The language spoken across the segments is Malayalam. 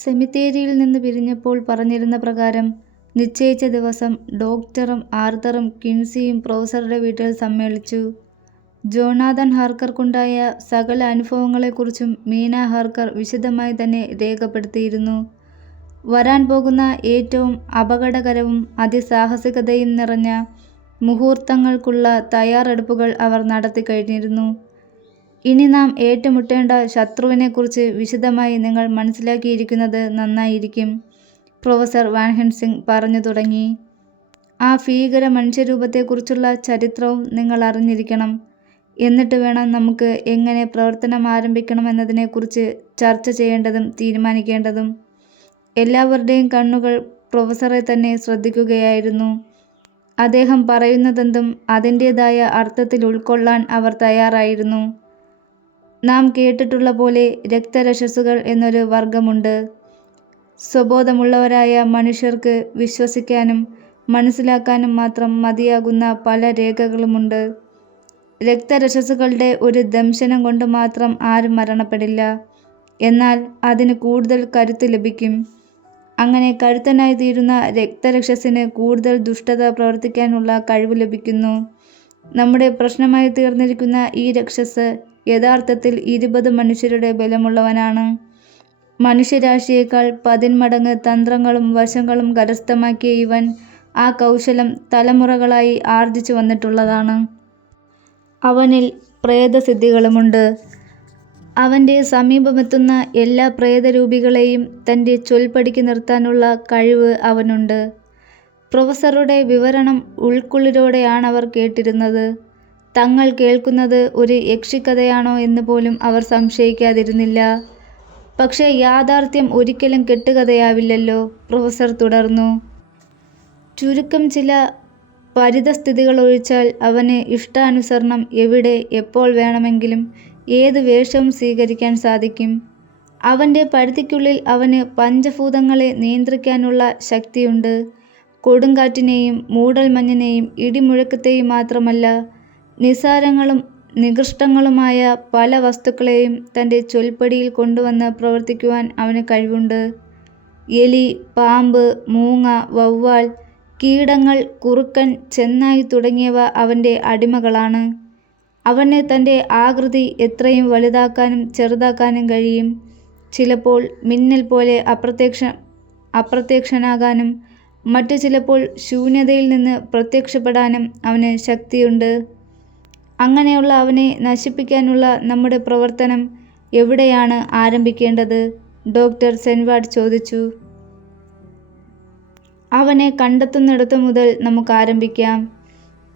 സെമിത്തേരിയിൽ നിന്ന് പിരിഞ്ഞപ്പോൾ പറഞ്ഞിരുന്ന പ്രകാരം നിശ്ചയിച്ച ദിവസം ഡോക്ടറും ആർതറും കിൻസിയും പ്രൊഫസറുടെ വീട്ടിൽ സമ്മേളിച്ചു. ജോനാഥൻ ഹാർക്കർക്കുണ്ടായ സകല അനുഭവങ്ങളെക്കുറിച്ചും മീന ഹാർക്കർ വിശദമായി തന്നെ രേഖപ്പെടുത്തിയിരുന്നു. വരാൻ പോകുന്ന ഏറ്റവും അപകടകരവും അതിസാഹസികതയും നിറഞ്ഞ മുഹൂർത്തങ്ങൾക്കുള്ള തയ്യാറെടുപ്പുകൾ അവർ നടത്തിക്കഴിഞ്ഞിരുന്നു. ഇനി നാം ഏറ്റുമുട്ടേണ്ട ശത്രുവിനെക്കുറിച്ച് വിശദമായി നിങ്ങൾ മനസ്സിലാക്കിയിരിക്കുന്നത് നന്നായിരിക്കും, പ്രൊഫസർ വാൻ ഹെൽസിംഗ് പറഞ്ഞു തുടങ്ങി. ആ ഭീകര മനുഷ്യരൂപത്തെക്കുറിച്ചുള്ള ചരിത്രവും നിങ്ങൾ അറിഞ്ഞിരിക്കണം. എന്നിട്ട് വേണം നമുക്ക് എങ്ങനെ പ്രവർത്തനം ആരംഭിക്കണമെന്നതിനെക്കുറിച്ച് ചർച്ച ചെയ്യേണ്ടതും തീരുമാനിക്കേണ്ടതും. എല്ലാവരുടെയും കണ്ണുകൾ പ്രൊഫസറെ തന്നെ ശ്രദ്ധിക്കുകയായിരുന്നു. അദ്ദേഹം പറയുന്നതെന്തും അതിൻ്റേതായ അർത്ഥത്തിൽ ഉൾക്കൊള്ളാൻ അവർ തയ്യാറായിരുന്നു. നാം കേട്ടിട്ടുള്ള പോലെ രക്തരക്ഷസുകൾ എന്നൊരു വർഗമുണ്ട്. സ്വബോധമുള്ളവരായ മനുഷ്യർക്ക് വിശ്വസിക്കാനും മനസ്സിലാക്കാനും മാത്രം മതിയാകുന്ന പല രേഖകളുമുണ്ട്. രക്തരക്ഷസുകളുടെ ഒരു ദംശനം കൊണ്ട് മാത്രം ആരും മരണപ്പെടില്ല, എന്നാൽ അതിന് കൂടുതൽ കരുത്ത് ലഭിക്കും. അങ്ങനെ കരുത്തനായി തീരുന്ന രക്തരക്ഷസിന് കൂടുതൽ ദുഷ്ടത പ്രവർത്തിക്കാനുള്ള കഴിവ് ലഭിക്കുന്നു. നമ്മുടെ പ്രശ്നമായി തീർന്നിരിക്കുന്ന ഈ രക്ഷസ് യഥാർത്ഥത്തിൽ 20 മനുഷ്യരുടെ ബലമുള്ളവനാണ്. മനുഷ്യരാശിയേക്കാൾ 10 മടങ്ങ് തന്ത്രങ്ങളും വശങ്ങളും കരസ്ഥമാക്കിയ ഇവൻ ആ കൗശലം തലമുറകളായി ആർജിച്ചു വന്നിട്ടുള്ളതാണ്. അവനിൽ പ്രേതസിദ്ധികളുമുണ്ട്. അവൻ്റെ സമീപമെത്തുന്ന എല്ലാ പ്രേതരൂപികളെയും തൻ്റെ ചൊൽപ്പടിക്ക് നിർത്താനുള്ള കഴിവ് അവനുണ്ട്. പ്രൊഫസറുടെ വിവരണം ഉൾക്കുളിരോടെയാണവർ കേട്ടിരുന്നത്. തങ്ങൾ കേൾക്കുന്നത് ഒരു യക്ഷിക്കഥയാണോ എന്ന് പോലും അവർ സംശയിക്കാതിരുന്നില്ല. പക്ഷേ യാഥാർത്ഥ്യം ഒരിക്കലും കെട്ടുകഥയാവില്ലല്ലോ, പ്രൊഫസർ തുടർന്നു. ചുരുക്കം ചില പരിതസ്ഥിതികളൊഴിച്ചാൽ അവന് ഇഷ്ടാനുസരണം എവിടെ എപ്പോൾ വേണമെങ്കിലും ഏത് വേഷവും സ്വീകരിക്കാൻ സാധിക്കും. അവൻ്റെ പരിധിക്കുള്ളിൽ അവന് പഞ്ചഭൂതങ്ങളെ നിയന്ത്രിക്കാനുള്ള ശക്തിയുണ്ട്. കൊടുങ്കാറ്റിനെയും മൂടൽമഞ്ഞിനെയും ഇടിമുഴക്കത്തെയും മാത്രമല്ല, നിസ്സാരങ്ങളും നികൃഷ്ടങ്ങളുമായ പല വസ്തുക്കളെയും തൻ്റെ ചൊൽപ്പടിയിൽ കൊണ്ടുവന്ന് പ്രവർത്തിക്കുവാൻ അവന് കഴിവുണ്ട്. എലി, പാമ്പ്, മൂങ്ങ, വവ്വാൽ, കീടങ്ങൾ, കുറുക്കൻ, ചെന്നായ് തുടങ്ങിയവ അവൻ്റെ അടിമകളാണ്. അവന് തൻ്റെ ആകൃതി എത്രയും വലുതാക്കാനും ചെറുതാക്കാനും കഴിയും. ചിലപ്പോൾ മിന്നൽ പോലെ അപ്രത്യക്ഷനാകാനും മറ്റു ചിലപ്പോൾ ശൂന്യതയിൽ നിന്ന് പ്രത്യക്ഷപ്പെടാനും അവന് ശക്തിയുണ്ട്. അങ്ങനെയുള്ള അവനെ നശിപ്പിക്കാനുള്ള നമ്മുടെ പ്രവർത്തനം എവിടെയാണ് ആരംഭിക്കേണ്ടത്? ഡോക്ടർ സെൻവാർഡ് ചോദിച്ചു. അവനെ കണ്ടെത്തുന്നിടത്തു മുതൽ നമുക്ക് ആരംഭിക്കാം.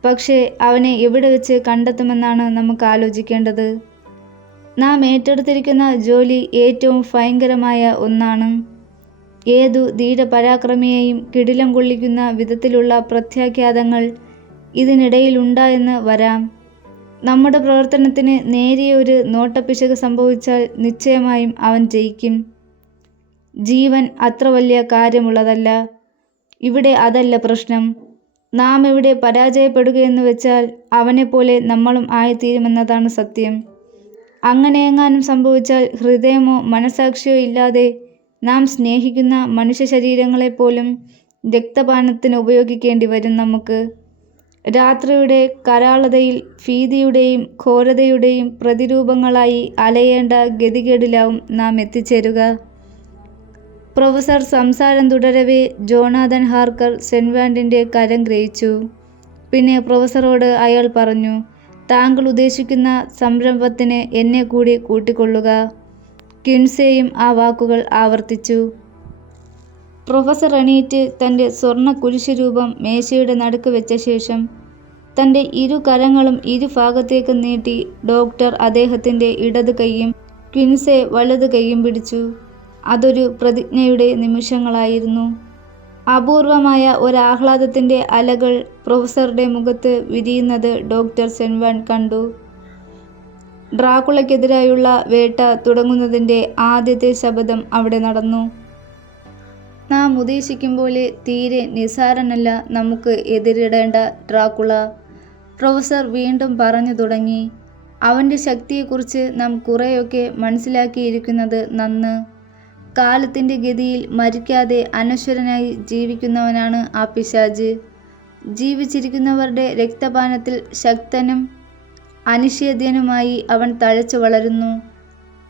പക്ഷേ അവനെ എവിടെ വെച്ച് കണ്ടെത്തുമെന്നാണ് നമുക്ക് ആലോചിക്കേണ്ടത്. നാം ഏറ്റെടുത്തിരിക്കുന്ന ജോലി ഏറ്റവും ഭയങ്കരമായ ഒന്നാണ്. ഏതു ധീരപരാക്രമിയെയും കിടിലം കൊള്ളിക്കുന്ന വിധത്തിലുള്ള പ്രത്യാഘാതങ്ങൾ ഇതിനിടയിലുണ്ടായെന്ന് വരാം. നമ്മുടെ പ്രവർത്തനത്തിന് നേരിയ ഒരു നോട്ടപ്പിശക് സംഭവിച്ചാൽ നിശ്ചയമായും അവൻ ജയിക്കും. ജീവൻ അത്ര വലിയ കാര്യമുള്ളതല്ല. ഇവിടെ അതല്ല പ്രശ്നം. നാം ഇവിടെ പരാജയപ്പെടുകയെന്ന് വെച്ചാൽ അവനെപ്പോലെ നമ്മളും ആയിത്തീരുമെന്നതാണ് സത്യം. അങ്ങനെയെങ്ങാനും സംഭവിച്ചാൽ ഹൃദയമോ മനസാക്ഷിയോ ഇല്ലാതെ നാം സ്നേഹിക്കുന്ന മനുഷ്യ ശരീരങ്ങളെപ്പോലും രക്തപാനത്തിന് ഉപയോഗിക്കേണ്ടി വരും നമുക്ക്. രാത്രിയുടെ കരാളതയിൽ ഭീതിയുടെയും ഘോരതയുടെയും പ്രതിരൂപങ്ങളായി അലയേണ്ട ഗതികേടിലാവും നാം എത്തിച്ചേരുക. പ്രൊഫസർ സംസാരം തുടരവേ ജോനാഥൻ ഹാർക്കർ സെൻവാർഡിൻ്റെ കരം ഗ്രഹിച്ചു. പിന്നെ പ്രൊഫസറോട് അയാൾ പറഞ്ഞു, താങ്കൾ ഉദ്ദേശിക്കുന്ന സംരംഭത്തിന് എന്നെ കൂടി കൂട്ടിക്കൊള്ളുക. കിൻസെയും ആ വാക്കുകൾ ആവർത്തിച്ചു. പ്രൊഫസർ എണീറ്റ് തൻ്റെ സ്വർണ്ണ കുരിശുരൂപം മേശയുടെ നടുക്ക് വെച്ച ശേഷം തൻ്റെ ഇരു കരങ്ങളും ഇരുഭാഗത്തേക്ക് നീട്ടി ഡോക്ടർ അദ്ദേഹത്തിൻ്റെ ഇടത് കൈയും കിൻസെ വലത് കൈയും പിടിച്ചു. അതൊരു പ്രതിജ്ഞയുടെ നിമിഷങ്ങളായിരുന്നു. അപൂർവമായ ഒരാഹ്ലാദത്തിൻ്റെ അലകൾ പ്രൊഫസറുടെ മുഖത്ത് വിരിയുന്നത് ഡോക്ടർ സെൻവാർഡ് കണ്ടു. ഡ്രാക്കുളയ്ക്കെതിരായുള്ള വേട്ട തുടങ്ങുന്നതിൻ്റെ ആദ്യത്തെ ശപഥം അവിടെ നടന്നു. നാം ഉദ്ദേശിക്കും പോലെ തീരെ നിസ്സാരനല്ല നമുക്ക് എതിരിടേണ്ട ഡ്രാക്കുള, പ്രൊഫസർ വീണ്ടും പറഞ്ഞു തുടങ്ങി. അവൻ്റെ ശക്തിയെക്കുറിച്ച് നാം കുറേയൊക്കെ മനസ്സിലാക്കിയിരിക്കുന്നത് നന്ന്. കാലത്തിൻ്റെ ഗതിയിൽ മരിക്കാതെ അനശ്വരനായി ജീവിക്കുന്നവനാണ് ആ പിശാച്. ജീവിച്ചിരിക്കുന്നവരുടെ രക്തപാനത്തിൽ ശക്തനും അനിഷേധ്യനുമായി അവൻ തഴച്ചു വളരുന്നു.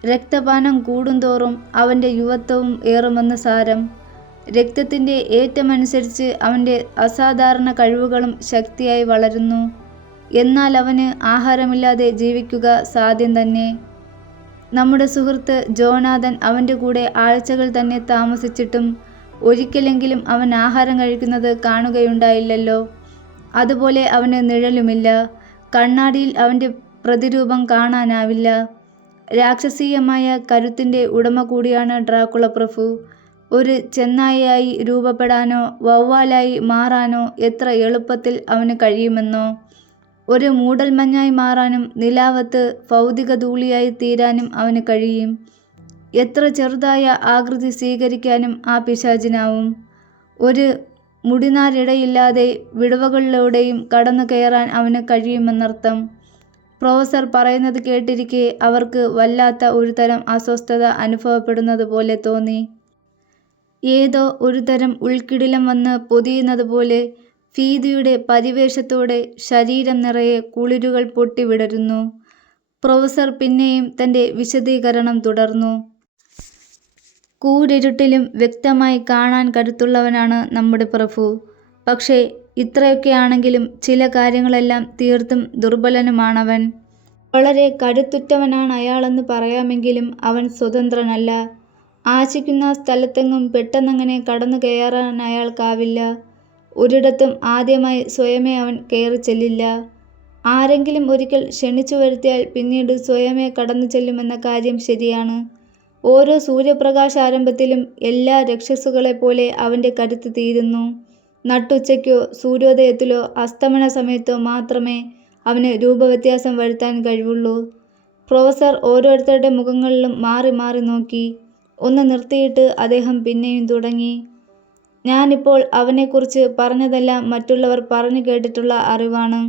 രക്തപാനം കൂടുന്തോറും അവൻ്റെ യുവത്വവും ഏറുമെന്ന് സാരം. രക്തത്തിൻ്റെ ഏറ്റമനുസരിച്ച് അവൻ്റെ അസാധാരണ കഴിവുകളും ശക്തിയായി വളരുന്നു. എന്നാൽ അവന് ആഹാരമില്ലാതെ ജീവിക്കുക സാധ്യം തന്നെ. നമ്മുടെ സുഹൃത്ത് ജോനാഥൻ അവൻ്റെ കൂടെ ആഴ്ചകൾ തന്നെ താമസിച്ചിട്ടും ഒരിക്കലെങ്കിലും അവൻ ആഹാരം കഴിക്കുന്നത് കാണുകയുണ്ടായില്ലല്ലോ. അതുപോലെ അവന് നിഴലുമില്ല. കണ്ണാടിയിൽ അവൻ്റെ പ്രതിരൂപം കാണാനാവില്ല. രാക്ഷസീയമായ കരുത്തിൻ്റെ ഉടമ കൂടിയാണ് ഡ്രാക്കുള പ്രഭു. ഒരു ചെന്നായയായി രൂപപ്പെടാനോ വവ്വാലായി മാറാനോ എത്ര എളുപ്പത്തിൽ അവന് കഴിയുമെന്നോ. ഒരു മൂടൽമഞ്ഞായി മാറാനും നിലാവത്ത് ഭൗതിക ധൂളിയായി തീരാനും അവന് കഴിയും. എത്ര ചെറുതായ ആകൃതി സ്വീകരിക്കാനും ആ പിശാചിനാവും. ഒരു മുടിനാരിടയില്ലാതെ വിടവുകളിലൂടെയും കടന്നു കയറാൻ അവന് കഴിയുമെന്നർത്ഥം. പ്രൊഫസർ പറയുന്നത് കേട്ടിരിക്കെ അവർക്ക് വല്ലാത്ത ഒരു തരം അസ്വസ്ഥത അനുഭവപ്പെടുന്നത് പോലെ തോന്നി. ഏതോ ഒരു തരം ഉൾക്കിടിലം വന്ന് പൊതിയുന്നത് പോലെ ഭീതിയുടെ പരിവേഷത്തോടെ ശരീരം നിറയെ കുളിരുകൾ പൊട്ടിവിടരുന്നു. പ്രൊഫസർ പിന്നെയും തൻ്റെ വിശദീകരണം തുടർന്നു. കൂരിരുട്ടിലും വ്യക്തമായി കാണാൻ കരുത്തുള്ളവനാണ് നമ്മുടെ പ്രഭു. പക്ഷേ ഇത്രയൊക്കെയാണെങ്കിലും ചില കാര്യങ്ങളെല്ലാം തീർത്തും ദുർബലനുമാണവൻ. വളരെ കരുത്തുറ്റവനാണ് അയാളെന്ന് പറയാമെങ്കിലും അവൻ സ്വതന്ത്രനല്ല. ആശിക്കുന്ന സ്ഥലത്തെങ്ങും പെട്ടെന്നങ്ങനെ കടന്നു കയറാൻ അയാൾക്കാവില്ല. ഒരിടത്തും ആദ്യമായി സ്വയമേ അവൻ കയറി ചെല്ലില്ല. ആരെങ്കിലും ഒരിക്കൽ ക്ഷണിച്ചു വരുത്തിയാൽ പിന്നീട് സ്വയമേ കടന്നു ചെല്ലുമെന്ന കാര്യം ശരിയാണ്. ഓരോ സൂര്യപ്രകാശാരംഭത്തിലും എല്ലാ രക്ഷസുകളെപ്പോലെ അവൻ്റെ കരുത്ത് തീരുന്നു. നട്ടുച്ചയ്ക്കോ സൂര്യോദയത്തിലോ അസ്തമന സമയത്തോ മാത്രമേ അവന് രൂപവ്യത്യാസം വരുത്താൻ കഴിവുള്ളൂ. പ്രൊഫസർ ഓരോരുത്തരുടെ മുഖങ്ങളിലും മാറി മാറി നോക്കി. ഒന്ന് നിർത്തിയിട്ട് അദ്ദേഹം പിന്നെയും തുടങ്ങി. ഞാനിപ്പോൾ അവനെക്കുറിച്ച് പറഞ്ഞതെല്ലാം മറ്റുള്ളവർ പറഞ്ഞു കേട്ടിട്ടുള്ള അറിവാണ്.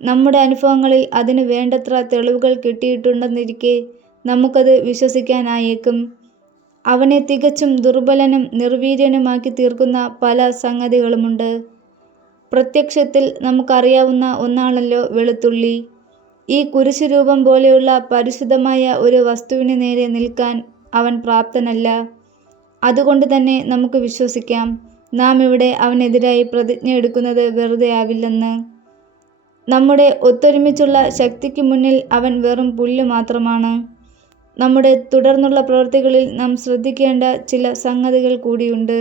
നമ്മുടെ അനുഭവങ്ങളിൽ അതിന് വേണ്ടത്ര തെളിവുകൾ കിട്ടിയിട്ടുണ്ടെന്നിരിക്കെ നമുക്കത് വിശ്വസിക്കാനായേക്കും. അവനെ തികച്ചും ദുർബലനും നിർവീര്യനുമാക്കി തീർക്കുന്ന പല സംഗതികളുമുണ്ട്. പ്രത്യക്ഷത്തിൽ നമുക്കറിയാവുന്ന ഒന്നാണല്ലോ വെളുത്തുള്ളി. ഈ കുരിശുരൂപം പോലെയുള്ള പരിശുദ്ധമായ ഒരു വസ്തുവിന് നേരെ നിൽക്കാൻ അവൻ പ്രാപ്തനല്ല. അതുകൊണ്ട് തന്നെ നമുക്ക് വിശ്വസിക്കാം, നാം ഇവിടെ അവനെതിരായി പ്രതിജ്ഞ എടുക്കുന്നത് വെറുതെ ആവില്ലെന്ന്. നമ്മുടെ ഒത്തൊരുമിച്ചുള്ള ശക്തിക്ക് മുന്നിൽ അവൻ വെറും പുല്ല് മാത്രമാണ്. നമ്മുടെ തുടർന്നുള്ള പ്രവൃത്തികളിൽ നാം ശ്രദ്ധിക്കേണ്ട ചില സംഗതികൾ കൂടിയുണ്ട്.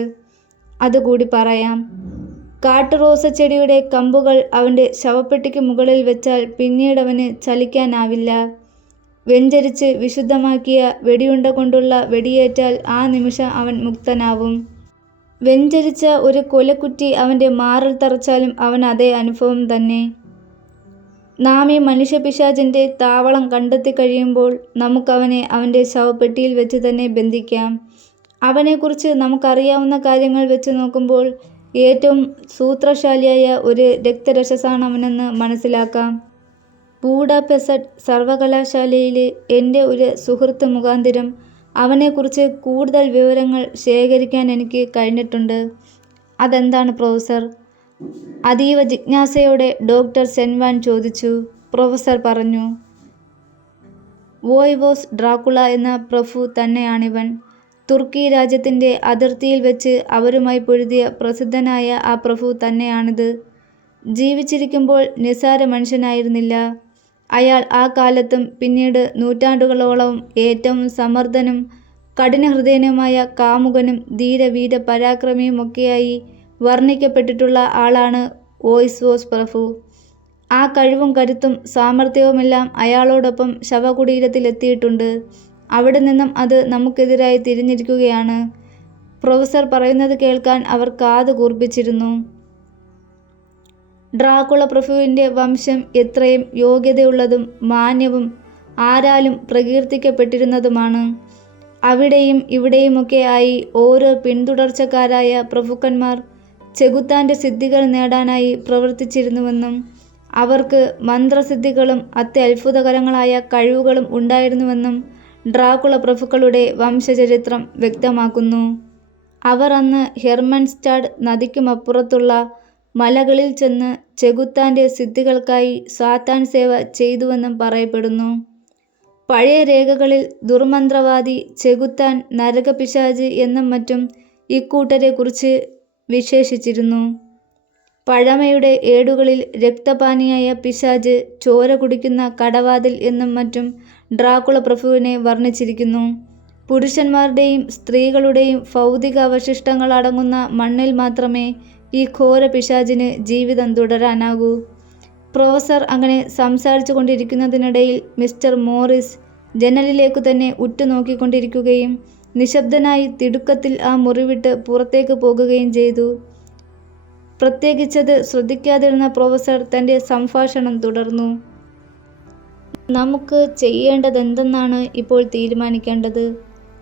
അതുകൂടി പറയാം. കാട്ടുറോസച്ചെടിയുടെ കമ്പുകൾ അവൻ്റെ ശവപ്പെട്ടിക്ക് മുകളിൽ വെച്ചാൽ പിന്നീടവന് ചലിക്കാനാവില്ല. വെഞ്ചരിച്ച് വിശുദ്ധമാക്കിയ വെടിയുണ്ട കൊണ്ടുള്ള വെടിയേറ്റാൽ ആ നിമിഷം അവൻ മുക്തനാവും. വെഞ്ചരിച്ച ഒരു കൊലക്കുറ്റി അവൻ്റെ മാറിൽ തറച്ചാലും അവൻ അതേ അനുഭവം തന്നെ. നാം ഈ മനുഷ്യപിശാചിൻ്റെ താവളം കണ്ടെത്തി കഴിയുമ്പോൾ നമുക്കവനെ അവൻ്റെ ശവപ്പെട്ടിയിൽ വെച്ച് തന്നെ ബന്ധിക്കാം. അവനെക്കുറിച്ച് നമുക്കറിയാവുന്ന കാര്യങ്ങൾ വെച്ച് നോക്കുമ്പോൾ ഏറ്റവും സൂത്രശാലിയായ ഒരു രക്തരക്ഷസാണ് അവനെന്ന് മനസ്സിലാക്കാം. ബൂഡാപെസറ്റ് സർവകലാശാലയിലെ എൻ്റെ ഒരു സുഹൃത്ത് മുഖാന്തിരം അവനെക്കുറിച്ച് കൂടുതൽ വിവരങ്ങൾ ശേഖരിക്കാൻ എനിക്ക് കഴിഞ്ഞിട്ടുണ്ട്. അതെന്താണ് പ്രൊഫസർ? അതീവ ജിജ്ഞാസയോടെ ഡോക്ടർ സെൻവാൻ ചോദിച്ചു. പ്രൊഫസർ പറഞ്ഞു, വോയ്വോസ് ഡ്രാക്കുള എന്ന പ്രഭു തന്നെയാണിവൻ. തുർക്കി രാജ്യത്തിൻ്റെ അതിർത്തിയിൽ വെച്ച് അവരുമായി പൊരുതിയ പ്രസിദ്ധനായ ആ പ്രഭു തന്നെയാണിത്. ജീവിച്ചിരിക്കുമ്പോൾ നിസ്സാര മനുഷ്യനായിരുന്നില്ല അയാൾ. ആ കാലത്തും പിന്നീട് നൂറ്റാണ്ടുകളോളം ഏറ്റവും സമർത്ഥനും കഠിനഹൃദയനുമായ കാമുകനും ധീരവീര പരാക്രമിയുമൊക്കെയായി വർണ്ണിക്കപ്പെട്ടിട്ടുള്ള ആളാണ് വോയ്വോസ് പ്രഭു. ആ കഴിവും കരുത്തും സാമർഥ്യവുമെല്ലാം അയാളോടൊപ്പം ശവകുടീരത്തിലെത്തിയിട്ടുണ്ട്. അവിടെ നിന്നും അത് നമുക്കെതിരായി തിരിഞ്ഞിരിക്കുകയാണ്. പ്രൊഫസർ പറയുന്നത് കേൾക്കാൻ അവർ കാത് കൂർപ്പിച്ചിരുന്നു. ഡ്രാക്കുള പ്രഭുവിൻ്റെ വംശം എത്രയും യോഗ്യതയുള്ളതും മാന്യവും ആരാലും പ്രകീർത്തിക്കപ്പെട്ടിരുന്നതുമാണ്. അവിടെയും ഇവിടെയുമൊക്കെ ആയി ഓരോ പിന്തുടർച്ചക്കാരായ പ്രഭുക്കന്മാർ ചെകുത്താൻ്റെ സിദ്ധികൾ നേടാനായി പ്രവർത്തിച്ചിരുന്നുവെന്നും അവർക്ക് മന്ത്രസിദ്ധികളും അത്യത്ഭുതകരങ്ങളായ കഴിവുകളും ഉണ്ടായിരുന്നുവെന്നും ഡ്രാക്കുള പ്രഭുക്കളുടെ വംശചരിത്രം വ്യക്തമാക്കുന്നു. അവർ അന്ന് ഹെർമൻസ്റ്റാഡ് നദിക്കുമപ്പുറത്തുള്ള മലകളിൽ ചെന്ന് ചെകുത്താൻ്റെ സിദ്ധികൾക്കായി സാത്താൻ സേവ ചെയ്തുവെന്നും പറയപ്പെടുന്നു. പഴയ രേഖകളിൽ ദുർമന്ത്രവാദി, ചെകുത്താൻ, നരകപിശാച് എന്നും മറ്റും ഇക്കൂട്ടരെ കുറിച്ച് വിശേഷിച്ചിരുന്നു. പഴമയുടെ ഏടുകളിൽ രക്തപാനിയായ പിശാച്, ചോര കുടിക്കുന്ന കടവാതിൽ എന്നും മറ്റും ഡ്രാക്കുള പ്രഭുവിനെ വർണ്ണിച്ചിരിക്കുന്നു. പുരുഷന്മാരുടെയും സ്ത്രീകളുടെയും ഭൗതിക അവശിഷ്ടങ്ങൾ അടങ്ങുന്ന മണ്ണിൽ മാത്രമേ ഈ ഘോര പിശാചിന് ജീവിതം തുടരാനാകൂ. പ്രൊഫസർ അങ്ങനെ സംസാരിച്ചു കൊണ്ടിരിക്കുന്നതിനിടയിൽ മിസ്റ്റർ മോറിസ് ജനലിലേക്കു തന്നെ ഉറ്റുനോക്കിക്കൊണ്ടിരിക്കുകയും നിശബ്ദനായി തിടുക്കത്തിൽ ആ മുറി വിട്ട് പുറത്തേക്ക് പോകുകയും ചെയ്തു. പ്രത്യേകിച്ചത് ശ്രദ്ധിക്കാതിരുന്ന പ്രൊഫസർ തൻ്റെ സംഭാഷണം തുടർന്നു. നമുക്ക് ചെയ്യേണ്ടതെന്തെന്നാണ് ഇപ്പോൾ തീരുമാനിക്കേണ്ടത്.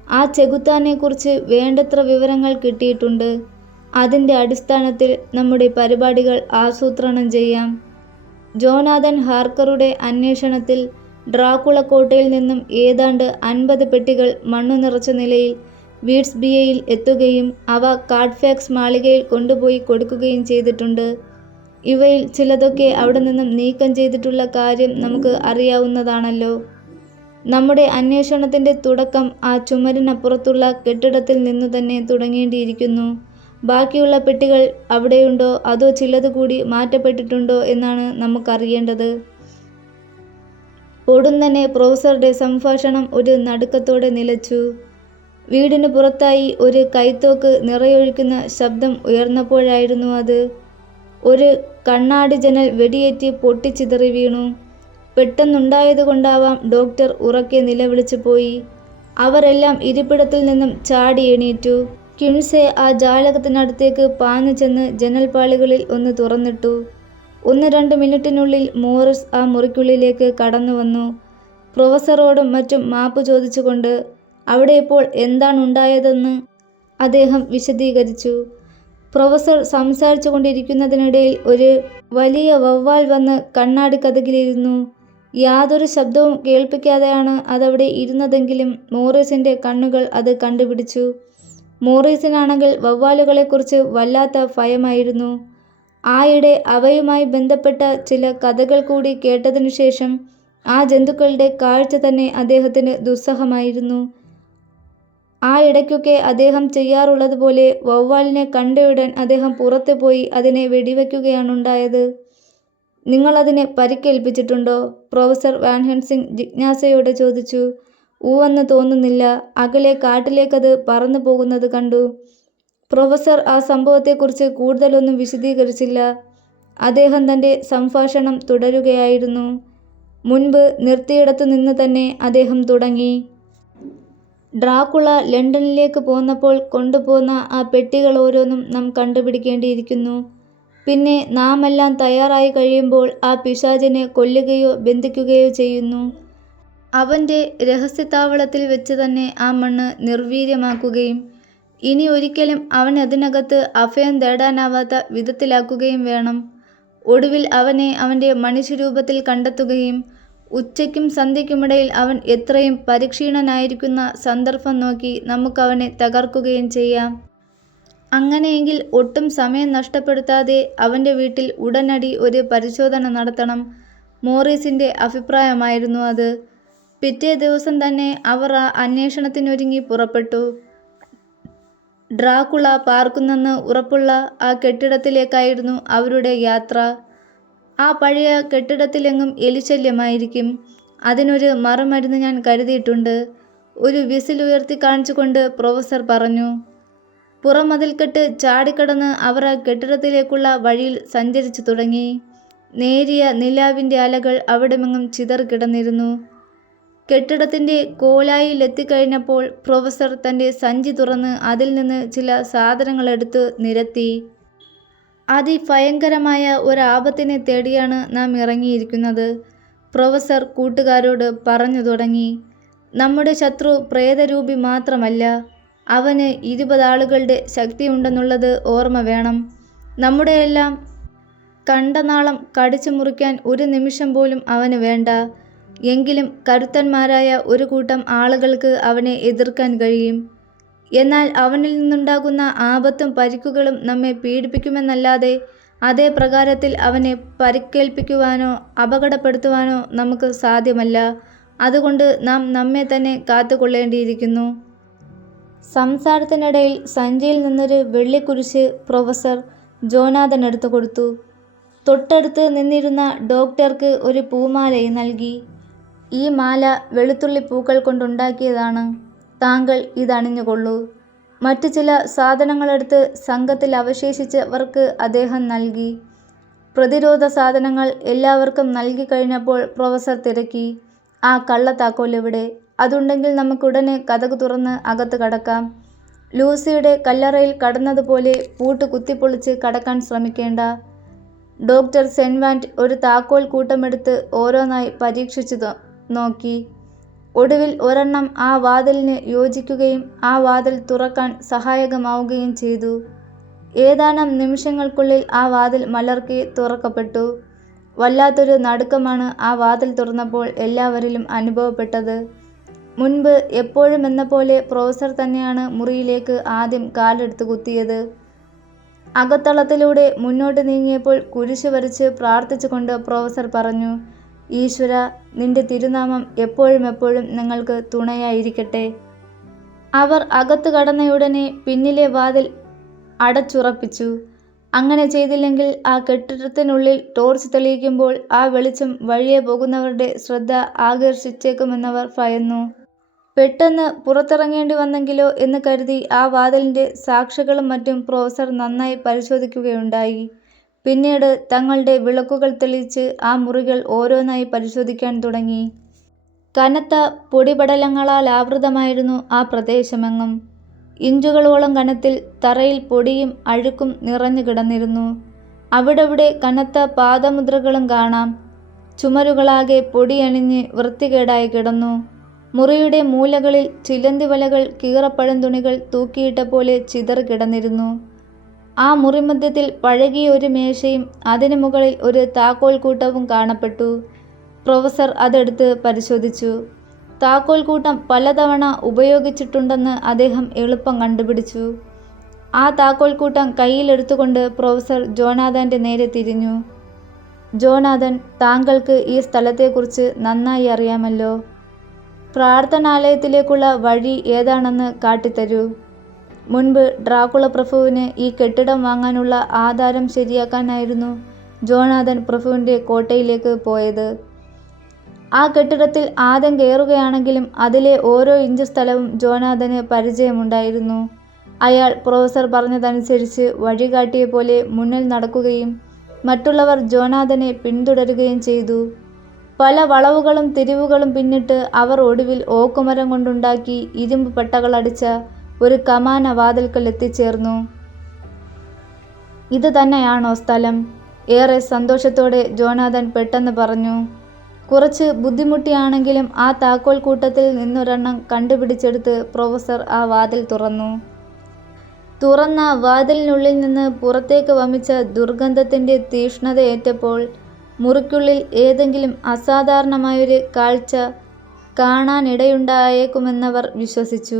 ആ ചെകുത്താനെക്കുറിച്ച് വേണ്ടത്ര വിവരങ്ങൾ കിട്ടിയിട്ടുണ്ട്. അതിൻ്റെ അടിസ്ഥാനത്തിൽ നമ്മുടെ പരിപാടികൾ ആസൂത്രണം ചെയ്യാം. ജോനാഥൻ ഹാർക്കറുടെ അന്വേഷണത്തിൽ ഡ്രാക്കുള കോട്ടയിൽ നിന്നും ഏതാണ്ട് 50 പെട്ടികൾ മണ്ണു നിറച്ച നിലയിൽ വീഡ്സ്ബിയയിൽ എത്തുകയും അവ കാഡ്ഫാക്സ് മാളികയിൽ കൊണ്ടുപോയി കൊടുക്കുകയും ചെയ്തിട്ടുണ്ട്. ഇവയിൽ ചിലതൊക്കെ അവിടെ നിന്നും നീക്കം ചെയ്തിട്ടുള്ള കാര്യം നമുക്ക് അറിയാവുന്നതാണല്ലോ. നമ്മുടെ അന്വേഷണത്തിൻ്റെ തുടക്കം ആ ചുമരിനപ്പുറത്തുള്ള കെട്ടിടത്തിൽ നിന്നു തന്നെ തുടങ്ങേണ്ടിയിരിക്കുന്നു. ബാക്കിയുള്ള പെട്ടികൾ അവിടെയുണ്ടോ അതോ ചിലത് കൂടി മാറ്റപ്പെട്ടിട്ടുണ്ടോ എന്നാണ് നമുക്കറിയേണ്ടത്. ഉടൻതന്നെ പ്രൊഫസറുടെ സംഭാഷണം ഒരു നടുക്കത്തോടെ നിലച്ചു. വീടിന് പുറത്തായി ഒരു കൈത്തോക്ക് നിറയൊഴിക്കുന്ന ശബ്ദം ഉയർന്നപ്പോഴായിരുന്നു അത്. ഒരു കണ്ണാടി ജനൽ വെടിയേറ്റ് പൊട്ടിച്ചിതറി വീണു. പെട്ടെന്നുണ്ടായതുകൊണ്ടാവാം ഡോക്ടർ ഉറക്കെ നിലവിളിച്ചു പോയി. അവരെല്ലാം ഇരിപ്പിടത്തിൽ നിന്നും ചാടി എണീറ്റു. കിൻസെ ആ ജാലകത്തിനടുത്തേക്ക് പാഞ്ഞു ചെന്ന് ജനൽപ്പാളികളിൽ ഒന്ന് തുറന്നിട്ടു. 1-2 മിനിറ്റിനുള്ളിൽ മോറിസ് ആ മുറിക്കുള്ളിലേക്ക് കടന്നു വന്നു. പ്രൊഫസറോടും മറ്റും മാപ്പ് ചോദിച്ചുകൊണ്ട് അവിടെ ഇപ്പോൾ എന്താണുണ്ടായതെന്ന് അദ്ദേഹം വിശദീകരിച്ചു. പ്രൊഫസർ സംസാരിച്ചു കൊണ്ടിരിക്കുന്നതിനിടയിൽ ഒരു വലിയ വവ്വാൽ വന്ന് കണ്ണാടിക്കതകിലിരുന്നു. യാതൊരു ശബ്ദവും കേൾപ്പിക്കാതെയാണ് അതവിടെ ഇരുന്നതെങ്കിലും മോറിസിൻ്റെ കണ്ണുകൾ അത് കണ്ടുപിടിച്ചു. മോറിസിനാണെങ്കിൽ വവ്വാലുകളെക്കുറിച്ച് വല്ലാത്ത ഭയമായിരുന്നു. ആയിടെ അവയുമായി ബന്ധപ്പെട്ട ചില കഥകൾ കൂടി കേട്ടതിനു ശേഷം ആ ജന്തുക്കളുടെ കാഴ്ച തന്നെ അദ്ദേഹത്തിന് ദുസ്സഹമായിരുന്നു. ആ ഇടയ്ക്കൊക്കെ അദ്ദേഹം ചെയ്യാറുള്ളതുപോലെ വവ്വാലിനെ കണ്ടയുടൻ അദ്ദേഹം പുറത്തു പോയി അതിനെ വെടിവെക്കുകയാണുണ്ടായത്. നിങ്ങളതിനെ പരിക്കേൽപ്പിച്ചിട്ടുണ്ടോ? പ്രൊഫസർ വാൻ ഹെൽസിംഗ് ജിജ്ഞാസയോടെ ചോദിച്ചു. ഊവെന്ന് തോന്നുന്നില്ല. അകലെ കാട്ടിലേക്കത് പറന്നു പോകുന്നത് കണ്ടു. പ്രൊഫസർ ആ സംഭവത്തെക്കുറിച്ച് കൂടുതലൊന്നും വിശദീകരിച്ചില്ല. അദ്ദേഹം തൻ്റെ സംഭാഷണം തുടരുകയായിരുന്നു. മുൻപ് നിർത്തിയിടത്തു നിന്ന് തന്നെ അദ്ദേഹം തുടങ്ങി. ഡ്രാക്കുള ലണ്ടനിലേക്ക് പോന്നപ്പോൾ കൊണ്ടുപോന്ന ആ പെട്ടികൾ ഓരോന്നും നാം കണ്ടുപിടിക്കേണ്ടിയിരിക്കുന്നു. പിന്നെ നാം എല്ലാം തയ്യാറായി കഴിയുമ്പോൾ ആ പിശാചിനെ കൊല്ലുകയോ ബന്ധിക്കുകയോ ചെയ്യുന്നു. അവൻ്റെ രഹസ്യതാവളത്തിൽ വെച്ച് തന്നെ ആ മണ്ണ് നിർവീര്യമാക്കുകയും ഇനി ഒരിക്കലും അവൻ അതിനകത്ത് അഭയം തേടാനാവാത്ത വിധത്തിലാക്കുകയും വേണം. ഒടുവിൽ അവനെ അവൻ്റെ മനുഷ്യരൂപത്തിൽ കണ്ടെത്തുകയും ഉച്ചയ്ക്കും സന്ധ്യയ്ക്കുമിടയിൽ അവൻ എത്രയും പരിക്ഷീണനായിരിക്കുന്ന സന്ദർഭം നോക്കി നമുക്കവനെ തകർക്കുകയും ചെയ്യാം. അങ്ങനെയെങ്കിൽ ഒട്ടും സമയം നഷ്ടപ്പെടുത്താതെ അവൻ്റെ വീട്ടിൽ ഉടനടി ഒരു പരിശോധന നടത്തണം. മോറിസിൻ്റെ അഭിപ്രായമായിരുന്നു അത്. പിറ്റേ ദിവസം തന്നെ അവർ ആ അന്വേഷണത്തിനൊരുങ്ങി പുറപ്പെട്ടു. ഡ്രാക്കുള പാർക്കുന്നെന്ന് ഉറപ്പുള്ള ആ കെട്ടിടത്തിലേക്കായിരുന്നു അവരുടെ യാത്ര. ആ പഴയ കെട്ടിടത്തിലെങ്ങും എലിശല്യമായിരിക്കും. അതിനൊരു മറുമരുന്ന് ഞാൻ കരുതിയിട്ടുണ്ട്. ഒരു വിസിൽ ഉയർത്തി കാണിച്ചുകൊണ്ട് പ്രൊഫസർ പറഞ്ഞു. പുറമതിൽക്കെട്ട് ചാടിക്കടന്ന് അവർ ആ കെട്ടിടത്തിലേക്കുള്ള വഴിയിൽ സഞ്ചരിച്ചു തുടങ്ങി. നേരിയ നിലാവിൻ്റെ അലകൾ അവിടെമെങ്ങും ചിതറിക്കിടന്നിരുന്നു. കെട്ടിടത്തിൻ്റെ കോലായിലെത്തിക്കഴിഞ്ഞപ്പോൾ പ്രൊഫസർ തൻ്റെ സഞ്ചി തുറന്ന് അതിൽ നിന്ന് ചില സാധനങ്ങളെടുത്ത് നിരത്തി. അതിഭയങ്കരമായ ഒരാപത്തിനെ തേടിയാണ് നാം ഇറങ്ങിയിരിക്കുന്നത്, പ്രൊഫസർ കൂട്ടുകാരോട് പറഞ്ഞു തുടങ്ങി. നമ്മുടെ ശത്രു പ്രേതരൂപി മാത്രമല്ല, അവന് 20 ആളുകളുടെ ശക്തിയുണ്ടെന്നുള്ളത് ഓർമ്മ വേണം. നമ്മുടെയെല്ലാം കണ്ടനാളം കടിച്ചു മുറിക്കാൻ ഒരു നിമിഷം പോലും അവന് വേണ്ട. എങ്കിലും കരുത്തന്മാരായ ഒരു കൂട്ടം ആളുകൾക്ക് അവനെ എതിർക്കാൻ കഴിയും. എന്നാൽ അവനിൽ നിന്നുണ്ടാകുന്ന ആപത്തും പരിക്കുകളും നമ്മെ പീഡിപ്പിക്കുമെന്നല്ലാതെ അതേ പ്രകാരത്തിൽ അവനെ പരിക്കേൽപ്പിക്കുവാനോ അപകടപ്പെടുത്തുവാനോ നമുക്ക് സാധ്യമല്ല. അതുകൊണ്ട് നാം നമ്മെ തന്നെ കാത്തുകൊള്ളേണ്ടിയിരിക്കുന്നു. സംസാരത്തിനിടയിൽ സഞ്ചിയിൽ നിന്നൊരു വെള്ളിക്കുരിശ് പ്രൊഫസർ ജോനാഥൻ എടുത്തു കൊടുത്തു. തൊട്ടടുത്ത് നിന്നിരുന്ന ഡോക്ടർക്ക് ഒരു പൂമാലയും നൽകി. ഈ മാല വെളുത്തുള്ളി പൂക്കൾ കൊണ്ടുണ്ടാക്കിയതാണ്. താങ്കൾ ഇതണിഞ്ഞുകൊള്ളൂ. മറ്റു ചില സാധനങ്ങളെടുത്ത് സംഘത്തിൽ അവശേഷിച്ചവർക്ക് അദ്ദേഹം നൽകി. പ്രതിരോധ സാധനങ്ങൾ എല്ലാവർക്കും നൽകിക്കഴിഞ്ഞപ്പോൾ പ്രൊഫസർ തിരക്കി, ആ കള്ളത്താക്കോൽ എവിടെ? അതുണ്ടെങ്കിൽ നമുക്കുടനെ കതക് തുറന്ന് അകത്ത് കടക്കാം. ലൂസിയുടെ കല്ലറയിൽ കടന്നതുപോലെ പൂട്ട് കുത്തിപ്പൊളിച്ച് കടക്കാൻ ശ്രമിക്കേണ്ട. ഡോക്ടർ സെൻവാൻറ്റ് ഒരു താക്കോൽ കൂട്ടമെടുത്ത് ഓരോന്നായി പരീക്ഷിച്ചു നോക്കി. ഒടുവിൽ ഒരെണ്ണം ആ വാതിലിന് യോജിക്കുകയും ആ വാതിൽ തുറക്കാൻ സഹായകമാവുകയും ചെയ്തു. ഏതാനും നിമിഷങ്ങൾക്കുള്ളിൽ ആ വാതിൽ മലർക്കെ തുറക്കപ്പെട്ടു. വല്ലാത്തൊരു നടുക്കമാണ് ആ വാതിൽ തുറന്നപ്പോൾ എല്ലാവരിലും അനുഭവപ്പെട്ടത്. മുൻപ് എപ്പോഴും എന്നപോലെ പ്രൊഫസർ തന്നെയാണ് മുറിയിലേക്ക് ആദ്യം കാലെടുത്ത് കുത്തിയത്. അകത്തളത്തിലൂടെ മുന്നോട്ട് നീങ്ങിയപ്പോൾ കുരിശ് വരച്ച് പ്രാർത്ഥിച്ചുകൊണ്ട് പ്രൊഫസർ പറഞ്ഞു, ഈശ്വര, നിന്റെ തിരുനാമം എപ്പോഴും എപ്പോഴും നിങ്ങൾക്ക് തുണയായിരിക്കട്ടെ. അവർ അകത്ത് കടന്നയുടനെ പിന്നിലെ വാതിൽ അടച്ചുറപ്പിച്ചു. അങ്ങനെ ചെയ്തില്ലെങ്കിൽ ആ കെട്ടിടത്തിനുള്ളിൽ ടോർച്ച് തെളിയിക്കുമ്പോൾ ആ വെളിച്ചം വഴിയെ പോകുന്നവരുടെ ശ്രദ്ധ ആകർഷിച്ചേക്കുമെന്നവർ ഭയന്നു. പെട്ടെന്ന് പുറത്തിറങ്ങേണ്ടി വന്നെങ്കിലോ എന്ന് കരുതി ആ വാതിലിൻ്റെ സാക്ഷികളും മറ്റും പ്രൊഫസർ നന്നായി പരിശോധിക്കുകയുണ്ടായി. പിന്നീട് തങ്ങളുടെ വിളക്കുകൾ തെളിയിച്ച് ആ മുറികൾ ഓരോന്നായി പരിശോധിക്കാൻ തുടങ്ങി. കനത്ത പൊടിപടലങ്ങളാൽ ആവൃതമായിരുന്നു ആ പ്രദേശമെങ്ങും. ഇഞ്ചുകളോളം കനത്തിൽ തറയിൽ പൊടിയും അഴുക്കും നിറഞ്ഞു കിടന്നിരുന്നു. അവിടവിടെ കനത്ത പാദമുദ്രകളും കാണാം. ചുമരുകളാകെ പൊടിയണിഞ്ഞ് വൃത്തികേടായി കിടന്നു. മുറിയുടെ മൂലകളിൽ ചിലന്തിവലകൾ കീറപ്പഴം തുണികൾ തൂക്കിയിട്ട പോലെ ചിതറിക്കിടന്നിരുന്നു. ആ മുറിമധ്യത്തിൽ പഴകിയ ഒരു മേശയും അതിനു മുകളിൽ ഒരു താക്കോൽ കൂട്ടവും കാണപ്പെട്ടു. പ്രൊഫസർ അതെടുത്ത് പരിശോധിച്ചു. താക്കോൽ കൂട്ടം പലതവണ ഉപയോഗിച്ചിട്ടുണ്ടെന്ന് അദ്ദേഹം എളുപ്പം കണ്ടുപിടിച്ചു. ആ താക്കോൽ കൂട്ടം കയ്യിലെടുത്തുകൊണ്ട് പ്രൊഫസർ ജോനാഥൻ്റെ നേരെ തിരിഞ്ഞു. ജോനാഥൻ, താങ്കൾക്ക് ഈ സ്ഥലത്തെക്കുറിച്ച് നന്നായി അറിയാമല്ലോ. പ്രാർത്ഥനാലയത്തിലേക്കുള്ള വഴി ഏതാണെന്ന് കാട്ടിത്തരൂ. മുൻപ് ഡ്രാക്കുള പ്രഭുവിന് ഈ കെട്ടിടം വാങ്ങാനുള്ള ആധാരം ശരിയാക്കാനായിരുന്നു ജോനാഥൻ പ്രഭുവിൻ്റെ കോട്ടയിലേക്ക് പോയത്. ആ കെട്ടിടത്തിൽ ആദ്യം കയറുകയാണെങ്കിലും അതിലെ ഓരോ ഇഞ്ച് സ്ഥലവും ജോനാഥന് പരിചയമുണ്ടായിരുന്നു. അയാൾ പ്രൊഫസർ പറഞ്ഞതനുസരിച്ച് വഴികാട്ടിയ പോലെ മുന്നിൽ നടക്കുകയും മറ്റുള്ളവർ ജോനാഥനെ പിന്തുടരുകയും ചെയ്തു. പല വളവുകളും തിരിവുകളും പിന്നിട്ട് അവർ ഒടുവിൽ ഓക്കുമരം കൊണ്ടുണ്ടാക്കി ഇരുമ്പ് പെട്ടകളടിച്ച ഒരു കമാന വാതിൽക്കൽ എത്തിച്ചേർന്നു. ഇത് തന്നെയാണോ സ്ഥലം? ഏറെ സന്തോഷത്തോടെ ജോനാഥൻ പെട്ടെന്ന് പറഞ്ഞു. കുറച്ച് ബുദ്ധിമുട്ടിയാണെങ്കിലും ആ താക്കോൽ കൂട്ടത്തിൽ നിന്നൊരെണ്ണം കണ്ടുപിടിച്ചെടുത്ത് പ്രൊഫസർ ആ വാതിൽ തുറന്നു. തുറന്ന വാതിലിനുള്ളിൽ നിന്ന് പുറത്തേക്ക് വമിച്ച ദുർഗന്ധത്തിൻ്റെ തീക്ഷ്ണതയേറ്റപ്പോൾ മുറിക്കുള്ളിൽ ഏതെങ്കിലും അസാധാരണമായൊരു കാഴ്ച കാണാനിടയുണ്ടായേക്കുമെന്നവർ വിശ്വസിച്ചു.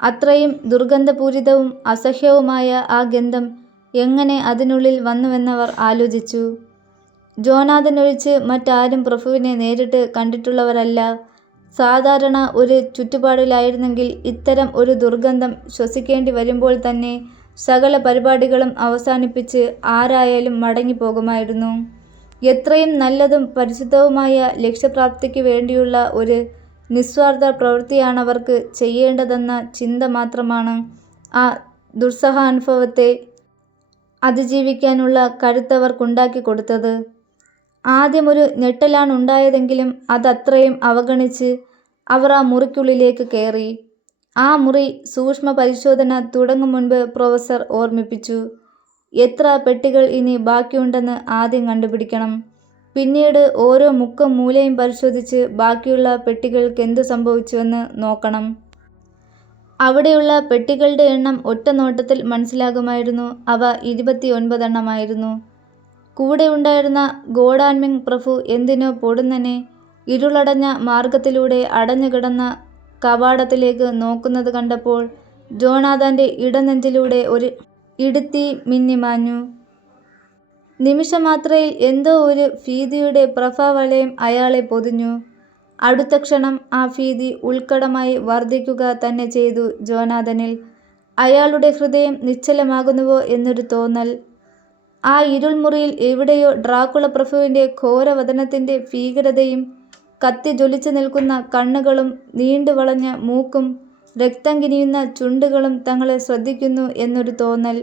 അത്രയും ദുർഗന്ധപൂരിതവും അസഹ്യവുമായ ആ ഗന്ധം എങ്ങനെ അതിനുള്ളിൽ വന്നുവെന്നവർ ആലോചിച്ചു. ജോനാഥൻ ഒഴിച്ച് മറ്റാരും പ്രഭുവിനെ നേരിട്ട് കണ്ടിട്ടുള്ളവരല്ല. സാധാരണ ഒരു ചുറ്റുപാടിലായിരുന്നെങ്കിൽ ഇത്തരം ഒരു ദുർഗന്ധം ശ്വസിക്കേണ്ടി വരുമ്പോൾ തന്നെ സകല പരിപാടികളും അവസാനിപ്പിച്ച് ആരായാലും മടങ്ങിപ്പോകുമായിരുന്നു. എത്രയും നല്ലതും പരിശുദ്ധവുമായ ലക്ഷ്യപ്രാപ്തിക്ക് വേണ്ടിയുള്ള ഒരു നിസ്വാർത്ഥ പ്രവൃത്തിയാണവർക്ക് ചെയ്യേണ്ടതെന്ന ചിന്ത മാത്രമാണ് ആ ദുസ്സഹാനുഭവത്തെ അതിജീവിക്കാനുള്ള കരുത്തവർക്കുണ്ടാക്കി കൊടുത്തത്. ആദ്യമൊരു ഞെട്ടലാണ് ഉണ്ടായതെങ്കിലും അതത്രയും അവഗണിച്ച് അവർ ആ മുറിക്കുള്ളിലേക്ക് കയറി. ആ മുറി സൂക്ഷ്മ പരിശോധന തുടങ്ങും മുൻപ് പ്രൊഫസർ ഓർമ്മിപ്പിച്ചു. എത്ര പെട്ടികൾ ഇനി ബാക്കിയുണ്ടെന്ന് ആദ്യം കണ്ടുപിടിക്കണം. പിന്നീട് ഓരോ മുക്കും മൂലയും പരിശോധിച്ച് ബാക്കിയുള്ള പെട്ടികൾക്ക് എന്തു സംഭവിച്ചുവെന്ന് നോക്കണം. അവിടെയുള്ള പെട്ടികളുടെ എണ്ണം ഒറ്റ നോട്ടത്തിൽ മനസ്സിലാകുമായിരുന്നു. അവ 29 എണ്ണമായിരുന്നു. കൂടെ ഉണ്ടായിരുന്ന ഗോഡാൻമിങ് പ്രഭു എന്തിനോ പൊടുന്നനെ ഇരുളടഞ്ഞ മാർഗത്തിലൂടെ അടഞ്ഞുകിടന്ന കവാടത്തിലേക്ക് നോക്കുന്നത് കണ്ടപ്പോൾ ജോനാഥന്റെ ഇടനെഞ്ചിലൂടെ ഒരു ഇടുത്തി മിന്നിമാഞ്ഞു. നിമിഷമാത്രയിൽ എന്തോ ഒരു ഭീതിയുടെ പ്രഭാവലയം അയാളെ പൊതിഞ്ഞു. അടുത്ത ക്ഷണം ആ ഭീതി ഉത്കടമായി വർദ്ധിക്കുക തന്നെ ചെയ്തു ജോനാഥനിൽ. അയാളുടെ ഹൃദയം നിശ്ചലമാകുന്നുവോ എന്നൊരു തോന്നൽ. ആ ഇരുൾമുറിയിൽ എവിടെയോ ഡ്രാക്കുള പ്രഭുവിൻ്റെ ഘോരവദനത്തിൻ്റെ ഭീകരതയും കത്തി ജ്വലിച്ചു നിൽക്കുന്ന കണ്ണുകളും നീണ്ടു വളഞ്ഞ മൂക്കും രക്തം കിനിയുന്ന ചുണ്ടുകളും തങ്ങളെ ശ്രദ്ധിക്കുന്നു എന്നൊരു തോന്നൽ.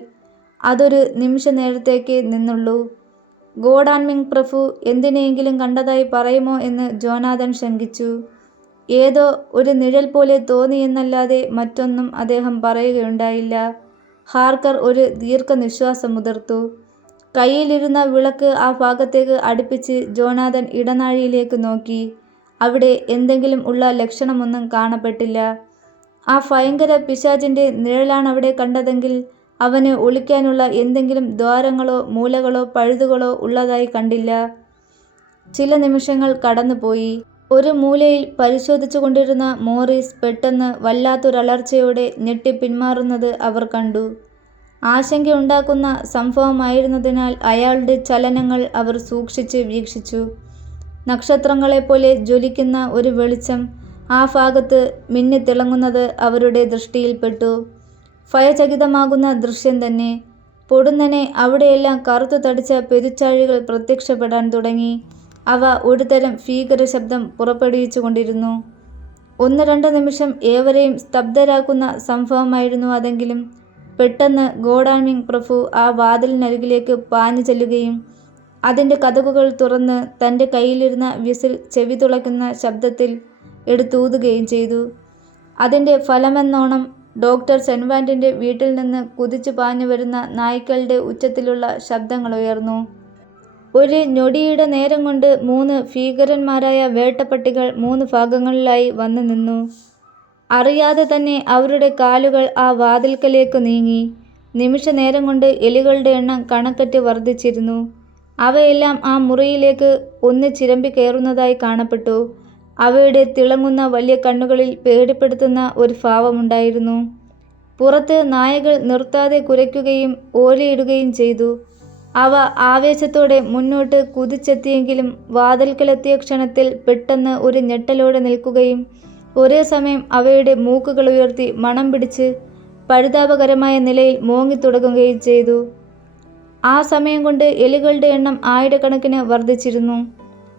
അതൊരു നിമിഷ നേരത്തേക്കേ നിന്നുള്ളൂ. ഗോഡാൻമിങ് പ്രഭു എന്തിനെയെങ്കിലും കണ്ടതായി പറയുമോ എന്ന് ജോനാഥൻ ശങ്കിച്ചു. ഏതോ ഒരു നിഴൽ പോലെ തോന്നിയെന്നല്ലാതെ മറ്റൊന്നും അദ്ദേഹം പറയുകയുണ്ടായില്ല. ഹാർക്കർ ഒരു ദീർഘനിശ്വാസം മുതിർത്തു. കയ്യിലിരുന്ന വിളക്ക് ആ ഭാഗത്തേക്ക് അടുപ്പിച്ച് ജോനാഥൻ ഇടനാഴിയിലേക്ക് നോക്കി. അവിടെ എന്തെങ്കിലും ഉള്ള ലക്ഷണമൊന്നും കാണപ്പെട്ടില്ല. ആ ഭയങ്കര പിശാചിൻ്റെ നിഴലാണവിടെ കണ്ടതെങ്കിൽ അവന് ഒളിക്കാനുള്ള എന്തെങ്കിലും ദ്വാരങ്ങളോ മൂലകളോ പഴുതുകളോ ഉള്ളതായി കണ്ടില്ല. ചില നിമിഷങ്ങൾ കടന്നുപോയി. ഒരു മൂലയിൽ പരിശോധിച്ചു കൊണ്ടിരുന്ന മോറിസ് പെട്ടെന്ന് വല്ലാത്തൊരലർച്ചയോടെ ഞെട്ടി പിന്മാറുന്നത് അവർ കണ്ടു. ആശങ്കയുണ്ടാക്കുന്ന സംഭവമായിരുന്നതിനാൽ അയാളുടെ ചലനങ്ങൾ അവർ സൂക്ഷിച്ച് വീക്ഷിച്ചു. നക്ഷത്രങ്ങളെപ്പോലെ ജ്വലിക്കുന്ന ഒരു വെളിച്ചം ആ ഭാഗത്ത് മിന്നിത്തിളങ്ങുന്നത് അവരുടെ ദൃഷ്ടിയിൽപ്പെട്ടു. ഭയചകിതമാകുന്ന ദൃശ്യം തന്നെ. പൊടുന്നനെ അവിടെയെല്ലാം കറുത്തു തടിച്ച പെരുച്ചാഴികൾ പ്രത്യക്ഷപ്പെടാൻ തുടങ്ങി. അവ ഒരുതരം ഭീകര ശബ്ദം പുറപ്പെടുവിച്ചു കൊണ്ടിരുന്നു. 1-2 നിമിഷം ഏവരെയും സ്തബ്ധരാക്കുന്ന സംഭവമായിരുന്നു അതെങ്കിലും പെട്ടെന്ന് ഗോഡാൻമിങ് പ്രഭു ആ വാതിലിനരികിലേക്ക് പാഞ്ഞു ചെല്ലുകയും അതിൻ്റെ കതകുകൾ തുറന്ന് തൻ്റെ കയ്യിലിരുന്ന വിസിൽ ചെവി തുളയ്ക്കുന്ന ശബ്ദത്തിൽ എടുത്തൂതുകയും ചെയ്തു. അതിൻ്റെ ഫലമെന്നോണം ഡോക്ടർ സെൻവാൻഡിൻ്റെ വീട്ടിൽ നിന്ന് കുതിച്ചു പാഞ്ഞു വരുന്ന നായ്ക്കളുടെ ഉച്ചത്തിലുള്ള ശബ്ദങ്ങളുയർന്നു. ഒരു ഞൊടിയുടെ നേരം കൊണ്ട് 3 ഭീകരന്മാരായ വേട്ടപ്പട്ടികൾ 3 ഭാഗങ്ങളിലായി വന്നു നിന്നു. അറിയാതെ തന്നെ അവരുടെ കാലുകൾ ആ വാതിൽക്കലേക്ക് നീങ്ങി. നിമിഷ നേരം കൊണ്ട് എലികളുടെ എണ്ണം കണക്കറ്റ് വർദ്ധിച്ചിരുന്നു. അവയെല്ലാം ആ മുറിയിലേക്ക് ഒന്നിച്ചിരമ്പി കയറുന്നതായി കാണപ്പെട്ടു. അവയുടെ തിളങ്ങുന്ന വലിയ കണ്ണുകളിൽ പേടിപ്പെടുത്തുന്ന ഒരു ഭാവമുണ്ടായിരുന്നു. പുറത്ത് നായകൾ നിർത്താതെ കുരയ്ക്കുകയും ഓലയിടുകയും ചെയ്തു. അവ ആവേശത്തോടെ മുന്നോട്ട് കുതിച്ചെത്തിയെങ്കിലും വാതിൽക്കലെത്തിയ ക്ഷണത്തിൽ പെട്ടെന്ന് ഒരു ഞെട്ടലോടെ നിൽക്കുകയും ഒരേ സമയം അവയുടെ മൂക്കുകളുയർത്തി മണം പിടിച്ച് പരിതാപകരമായ നിലയിൽ മോങ്ങിത്തുടങ്ങുകയും ചെയ്തു. ആ സമയം കൊണ്ട് എലികളുടെ എണ്ണം ആയിരക്കണക്കിന് വർദ്ധിച്ചിരുന്നു.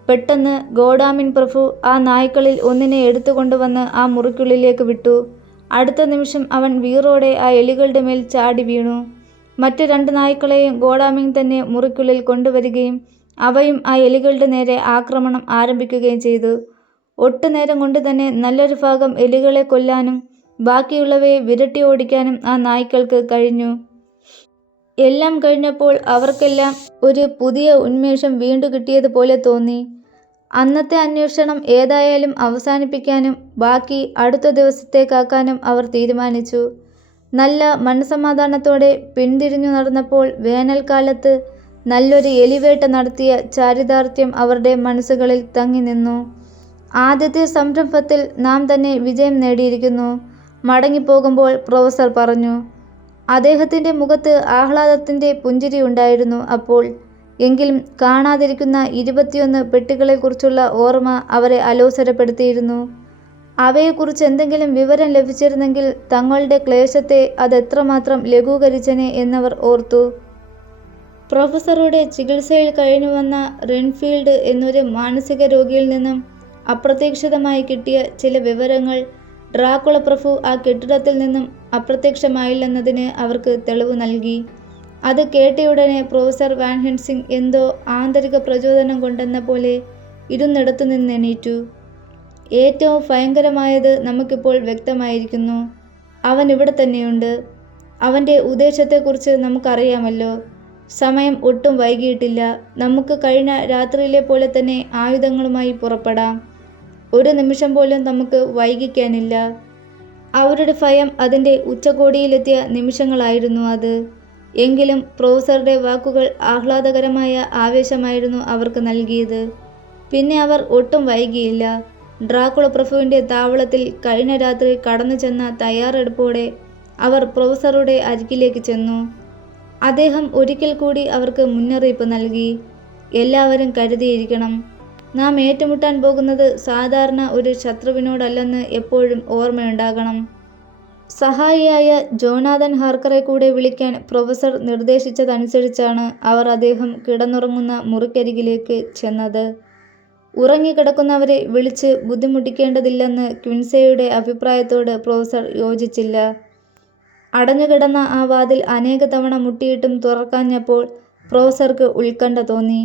പെട്ടെന്ന് ഗോഡാമിൻ പ്രഭു ആ നായ്ക്കളിൽ ഒന്നിനെ എടുത്തുകൊണ്ടുവന്ന് ആ മുറിക്കുള്ളിലേക്ക് വിട്ടു. അടുത്ത നിമിഷം അവൻ വീറോടെ ആ എലികളുടെ മേൽ ചാടി വീണു. മറ്റ് 2 നായ്ക്കളെയും ഗോഡാമിൻ തന്നെ മുറിക്കുള്ളിൽ കൊണ്ടുവരികയും അവയും ആ എലികളുടെ നേരെ ആക്രമണം ആരംഭിക്കുകയും ചെയ്തു. ഒട്ടുനേരം കൊണ്ട് തന്നെ നല്ലൊരു ഭാഗം എലികളെ കൊല്ലാനും ബാക്കിയുള്ളവയെ വിരട്ടി ഓടിക്കാനും ആ നായ്ക്കൾക്ക് കഴിഞ്ഞു. എല്ലാം കഴിഞ്ഞപ്പോൾ അവർക്കെല്ലാം ഒരു പുതിയ ഉന്മേഷം വീണ്ടു കിട്ടിയതുപോലെ തോന്നി. അന്നത്തെ അന്വേഷണം ഏതായാലും അവസാനിപ്പിക്കാനും ബാക്കി അടുത്ത ദിവസത്തേക്കാക്കാനും അവർ തീരുമാനിച്ചു. നല്ല മനസ്സമാധാനത്തോടെ പിന്തിരിഞ്ഞു നടന്നപ്പോൾ വേനൽക്കാലത്ത് നല്ലൊരു എലിവേട്ട നടത്തിയ ചാരിതാർത്ഥ്യം അവരുടെ മനസ്സുകളിൽ തങ്ങി നിന്നു. ആദ്യത്തെ സംരംഭത്തിൽ നാം തന്നെ വിജയം നേടിയിരിക്കുന്നു, മടങ്ങിപ്പോകുമ്പോൾ പ്രൊഫസർ പറഞ്ഞു. അദ്ദേഹത്തിൻ്റെ മുഖത്ത് ആഹ്ലാദത്തിൻ്റെ പുഞ്ചിരി ഉണ്ടായിരുന്നു അപ്പോൾ. എങ്കിലും കാണാതിരിക്കുന്ന 21 പെട്ടികളെക്കുറിച്ചുള്ള ഓർമ്മ അവരെ അലോസരപ്പെടുത്തിയിരുന്നു. അവയെക്കുറിച്ച് എന്തെങ്കിലും വിവരം ലഭിച്ചിരുന്നെങ്കിൽ തങ്ങളുടെ ക്ലേശത്തെ അതെത്രമാത്രം ലഘൂകരിച്ചനെ എന്നവർ ഓർത്തു. പ്രൊഫസറുടെ ചികിത്സയിൽ കഴിഞ്ഞുവന്ന റെൻഫീൽഡ് എന്നൊരു മാനസിക രോഗിയിൽ നിന്നും അപ്രതീക്ഷിതമായി കിട്ടിയ ചില വിവരങ്ങൾ ഡ്രാക്കുള പ്രഭു ആ കെട്ടിടത്തിൽ നിന്നും അപ്രത്യക്ഷമായില്ലെന്നതിന് അവർക്ക് തെളിവ് നൽകി. അത് കേട്ടയുടനെ പ്രൊഫസർ വാൻ ഹെൽസിംഗ് എന്തോ ആന്തരിക പ്രചോദനം കൊണ്ടെന്ന പോലെ ഇരുന്നിടത്തു നിന്നെണീറ്റു. ഏറ്റവും ഭയങ്കരമായത് നമുക്കിപ്പോൾ വ്യക്തമായിരിക്കുന്നു. അവൻ ഇവിടെ തന്നെയുണ്ട്. അവൻ്റെ ഉദ്ദേശത്തെക്കുറിച്ച് നമുക്കറിയാമല്ലോ. സമയം ഒട്ടും വൈകിയിട്ടില്ല. നമുക്ക് കഴിഞ്ഞ രാത്രിയിലെ പോലെ തന്നെ ആയുധങ്ങളുമായി പുറപ്പെടാം. ഒരു നിമിഷം പോലും നമുക്ക് വൈകിക്കാനില്ല. അവരുടെ ഭയം അതിൻ്റെ ഉച്ചകോടിയിലെത്തിയ നിമിഷങ്ങളായിരുന്നു അത്. എങ്കിലും പ്രൊഫസറുടെ വാക്കുകൾ ആഹ്ലാദകരമായ ആവേശമായിരുന്നു അവർക്ക് നൽകിയത്. പിന്നെ അവർ ഒട്ടും വൈകിയില്ല. ഡ്രാക്കുള പ്രഭുവിൻ്റെ താവളത്തിൽ കഴിഞ്ഞ രാത്രി കടന്നു ചെന്ന തയ്യാറെടുപ്പോടെ അവർ പ്രൊഫസറുടെ അരികിലേക്ക് ചെന്നു. അദ്ദേഹം ഒരിക്കൽ കൂടി അവർക്ക് മുന്നറിയിപ്പ് നൽകി. എല്ലാവരും കരുതിയിരിക്കണം. നാം ഏറ്റുമുട്ടാൻ പോകുന്നത് സാധാരണ ഒരു ശത്രുവിനോടല്ലെന്ന് എപ്പോഴും ഓർമ്മയുണ്ടാകണം. സഹായിയായ ജോനാഥൻ ഹാർക്കറെ കൂടെ വിളിക്കാൻ പ്രൊഫസർ നിർദ്ദേശിച്ചതനുസരിച്ചാണ് അവർ അദ്ദേഹം കിടന്നുറങ്ങുന്ന മുറിക്കരികിലേക്ക് ചെന്നത്. ഉറങ്ങിക്കിടക്കുന്നവരെ വിളിച്ച് ബുദ്ധിമുട്ടിക്കേണ്ടതില്ലെന്ന് ക്വിൻസയുടെ അഭിപ്രായത്തോട് പ്രൊഫസർ യോജിച്ചില്ല. അടഞ്ഞുകിടന്ന ആ വാതിൽ അനേക തവണ മുട്ടിയിട്ടും തുറക്കാഞ്ഞപ്പോൾ പ്രൊഫസർക്ക് ഉത്കണ്ഠ തോന്നി.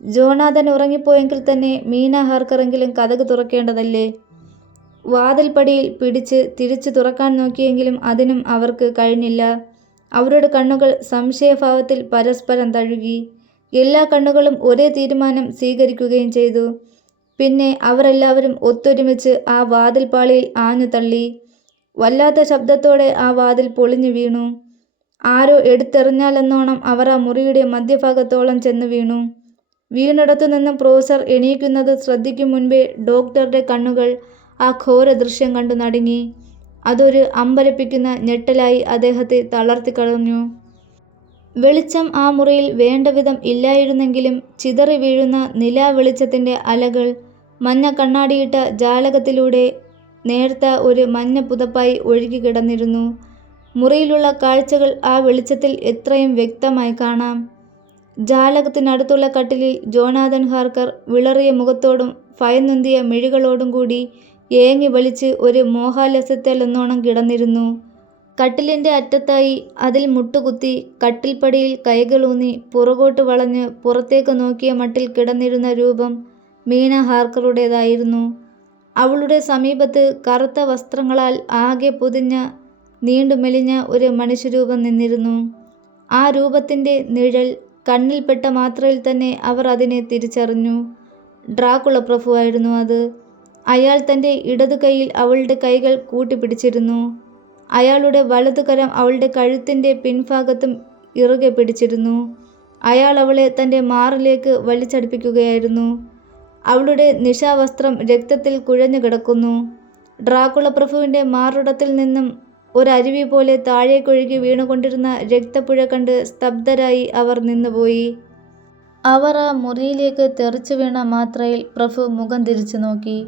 ജോനാഥൻ ഉറങ്ങിപ്പോയെങ്കിൽ തന്നെ മീന ഹാർക്കറെങ്കിലും കതക് തുറക്കേണ്ടതല്ലേ? വാതിൽപ്പടിയിൽ പിടിച്ച് തിരിച്ചു തുറക്കാൻ നോക്കിയെങ്കിലും അതിനും അവർക്ക് കഴിഞ്ഞില്ല. അവരുടെ കണ്ണുകൾ സംശയഭാവത്തിൽ പരസ്പരം തഴുകി. എല്ലാ കണ്ണുകളും ഒരേ തീരുമാനം സ്വീകരിക്കുകയും ചെയ്തു. പിന്നെ അവരെല്ലാവരും ഒത്തൊരുമിച്ച് ആ വാതിൽപ്പാളിയിൽ ആഞ്ഞു തള്ളി. വല്ലാത്ത ശബ്ദത്തോടെ ആ വാതിൽ പൊളിഞ്ഞു വീണു. ആരോ എടുത്തെറിഞ്ഞാലെന്നോണം അവർ ആ മുറിയുടെ മധ്യഭാഗത്തോളം ചെന്ന് വീണു. വീണിടത്തു നിന്നും പ്രൊഫസർ എണീക്കുന്നത് ശ്രദ്ധിക്കും മുൻപേ ഡോക്ടറുടെ കണ്ണുകൾ ആ ഘോര ദൃശ്യം കണ്ടു നടുങ്ങി. അതൊരു അമ്പരപ്പിക്കുന്ന ഞെട്ടലായി അദ്ദേഹത്തെ തളർത്തിക്കളഞ്ഞു. വെളിച്ചം ആ മുറിയിൽ വേണ്ടവിധം ഇല്ലായിരുന്നെങ്കിലും ചിതറി വീഴുന്ന നിലാവെളിച്ചത്തിൻ്റെ അലകൾ മഞ്ഞ കണ്ണാടിയിട്ട ജാലകത്തിലൂടെ നേർത്ത ഒരു മഞ്ഞ പുതപ്പായി ഒഴുകിക്കിടന്നിരുന്നു. മുറിയിലുള്ള കാഴ്ചകൾ ആ വെളിച്ചത്തിൽ എത്രയും വ്യക്തമായി കാണാം. ജാലകത്തിനടുത്തുള്ള കട്ടിലിൽ ജോനാഥൻ ഹാർക്കർ വിളറിയ മുഖത്തോടും ഭയന്നുന്തിയ മിഴികളോടും കൂടി ഏങ്ങി വലിച്ച് ഒരു മോഹാലസ്യത്തിലെന്നോണം കിടന്നിരുന്നു. കട്ടിലിൻ്റെ അറ്റത്തായി അതിൽ മുട്ടുകുത്തി കട്ടിൽപ്പടിയിൽ കൈകളൂന്നി പുറകോട്ട് വളഞ്ഞ് പുറത്തേക്ക് നോക്കിയ മട്ടിൽ കിടന്നിരുന്ന രൂപം മീന ഹാർക്കറുടേതായിരുന്നു. അവളുടെ സമീപത്ത് കറുത്ത വസ്ത്രങ്ങളാൽ ആകെ പൊതിഞ്ഞ നീണ്ടു മെലിഞ്ഞ ഒരു മനുഷ്യരൂപം നിന്നിരുന്നു. ആ രൂപത്തിൻ്റെ നിഴൽ കണ്ണിൽപ്പെട്ട മാത്രയിൽ തന്നെ അവർ അതിനെ തിരിച്ചറിഞ്ഞു. ഡ്രാക്കുള പ്രഭുവായിരുന്നു അത്. അയാൾ തൻ്റെ ഇടതു കൈയിൽ അവളുടെ കൈകൾ കൂട്ടിപ്പിടിച്ചിരുന്നു. അയാളുടെ വലതുകരം അവളുടെ കഴുത്തിൻ്റെ പിൻഭാഗത്തും ഇറുകെ പിടിച്ചിരുന്നു. അയാൾ അവളെ തൻ്റെ മാറിലേക്ക് വലിച്ചടുപ്പിക്കുകയായിരുന്നു. അവളുടെ നിശാവസ്ത്രം രക്തത്തിൽ കുഴഞ്ഞു കിടക്കുന്നു. ഡ്രാക്കുള പ്രഭുവിൻ്റെ മാറുടത്തിൽ നിന്നും ഒരരുവി പോലെ താഴേക്കൊഴുകി വീണുകൊണ്ടിരുന്ന രക്തപ്പുഴ കണ്ട് സ്തബ്ധരായി അവർ നിന്നുപോയി. അവർ ആ മുറിയിലേക്ക് തെറിച്ചു വീണ മാത്രയിൽ പ്രഭു മുഖം തിരിച്ചു നോക്കി.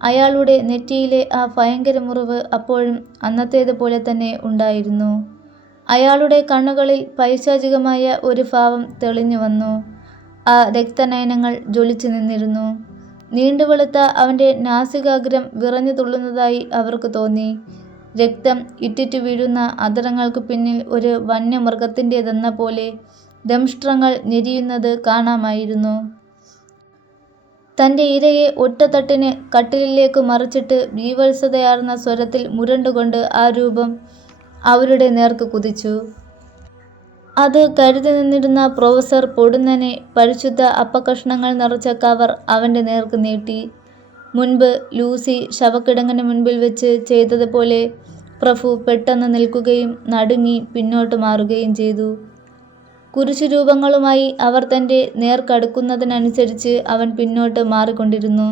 അയാളുടെ നെറ്റിയിലെ ആ ഭയങ്കര മുറിവ് അപ്പോഴും അന്നത്തേതുപോലെ തന്നെ ഉണ്ടായിരുന്നു. അയാളുടെ കണ്ണുകളിൽ പൈശാചികമായ ഒരു ഭാവം തെളിഞ്ഞു വന്നു. ആ രക്തനയനങ്ങൾ ജ്വലിച്ചു നിന്നിരുന്നു. നീണ്ടുവെളുത്ത അവൻ്റെ നാസികാഗ്രം വിറഞ്ഞു തുള്ളുന്നതായി അവർക്ക് തോന്നി. രക്തം ഇറ്റിറ്റു വീഴുന്ന അധരങ്ങൾക്ക് പിന്നിൽ ഒരു വന്യമൃഗത്തിൻ്റെതെന്ന പോലെ ദംഷ്ട്രങ്ങൾ ഞെരിയുന്നത് കാണാമായിരുന്നു. തൻ്റെ ഇരയെ ഒറ്റത്തട്ടിന് കട്ടിലിലേക്ക് മറിച്ചിട്ട് ബീഭത്സതയാർന്ന സ്വരത്തിൽ മുരണ്ടുകൊണ്ട് ആ രൂപം അവരുടെ നേർക്ക് കുതിച്ചു. അത് കരുതി നിന്നിരുന്ന പ്രൊഫസർ പൊടുന്നനെ പരിശുദ്ധ അപ്പക്കഷ്ണങ്ങൾ നിറച്ച കവർ അവൻ്റെ നേർക്ക് നീട്ടി. മുൻപ് ലൂസി ശവക്കിടങ്ങിന് മുൻപിൽ വെച്ച് ചെയ്തതുപോലെ പ്രഭു പെട്ടെന്ന് നിൽക്കുകയും നടുങ്ങി പിന്നോട്ട് മാറുകയും ചെയ്തു. കുരിശുരൂപങ്ങളുമായി അവർ തൻ്റെ നേർക്കടുക്കുന്നതിനനുസരിച്ച് അവൻ പിന്നോട്ട് മാറിക്കൊണ്ടിരുന്നു.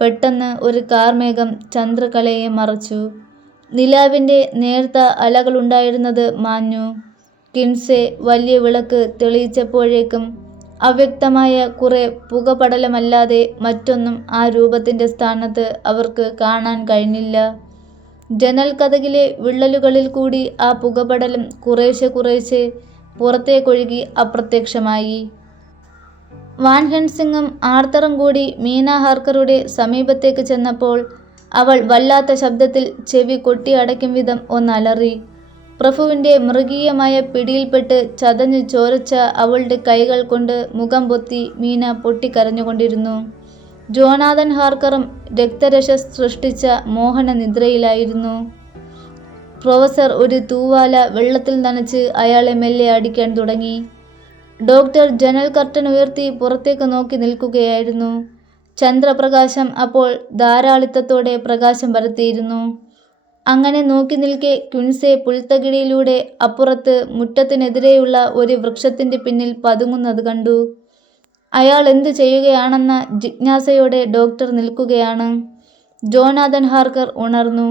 പെട്ടെന്ന് ഒരു കാർമേഘം ചന്ദ്രകലയെ മറച്ചു. നിലാവിൻ്റെ നേർത്ത അലകളുണ്ടായിരുന്നത് മാഞ്ഞു. കിൻസെ വലിയ വിളക്ക് തെളിയിച്ചപ്പോഴേക്കും അവ്യക്തമായ കുറെ പുകപടലമല്ലാതെ മറ്റൊന്നും ആ രൂപത്തിൻ്റെ സ്ഥാനത്ത് അവർക്ക് കാണാൻ കഴിഞ്ഞില്ല. ജനൽ കതകിലെ വിള്ളലുകളിൽ കൂടി ആ പുകപടലം കുറേശ്ശെ കുറേശ്ശെ പുറത്തേക്കൊഴുകി അപ്രത്യക്ഷമായി. വാൻ ഹെൻസിങ്ങും ആർത്തറും കൂടി മീന ഹാർക്കറുടെ സമീപത്തേക്ക് ചെന്നപ്പോൾ അവൾ വല്ലാത്ത ശബ്ദത്തിൽ ചെവി കൊട്ടിയടയ്ക്കും വിധം ഒന്നലറി. പ്രഭുവിൻ്റെ മൃഗീയമായ പിടിയിൽപ്പെട്ട് ചതഞ്ഞു ചോരച്ച അവളുടെ കൈകൾ കൊണ്ട് മുഖം പൊത്തി മീന പൊട്ടിക്കരഞ്ഞുകൊണ്ടിരുന്നു. ജോനാഥൻ ഹാർക്കറും രക്തരക്ഷസ് സൃഷ്ടിച്ച മോഹന നിദ്രയിലായിരുന്നു. പ്രൊഫസർ ഒരു തൂവാല വെള്ളത്തിൽ നനച്ച് അയാളെ മെല്ലെ അടിക്കാൻ തുടങ്ങി. ഡോക്ടർ ജനൽ കർട്ടൻ ഉയർത്തി പുറത്തേക്ക് നോക്കി നിൽക്കുകയായിരുന്നു. ചന്ദ്രപ്രകാശം അപ്പോൾ ധാരാളിത്തത്തോടെ പ്രകാശം പരത്തിയിരുന്നു. അങ്ങനെ നോക്കി നിൽക്കെ ക്വിൻസെ പുൽത്തകിടിയിലൂടെ അപ്പുറത്ത് മുറ്റത്തിനെതിരെയുള്ള ഒരു വൃക്ഷത്തിൻ്റെ പിന്നിൽ പതുങ്ങുന്നത് കണ്ടു. അയാൾ എന്തു ചെയ്യുകയാണെന്ന ജിജ്ഞാസയോടെ ഡോക്ടർ നിൽക്കുകയാണ്. ജോനാഥൻ ഹാർക്കർ ഉണർന്നു.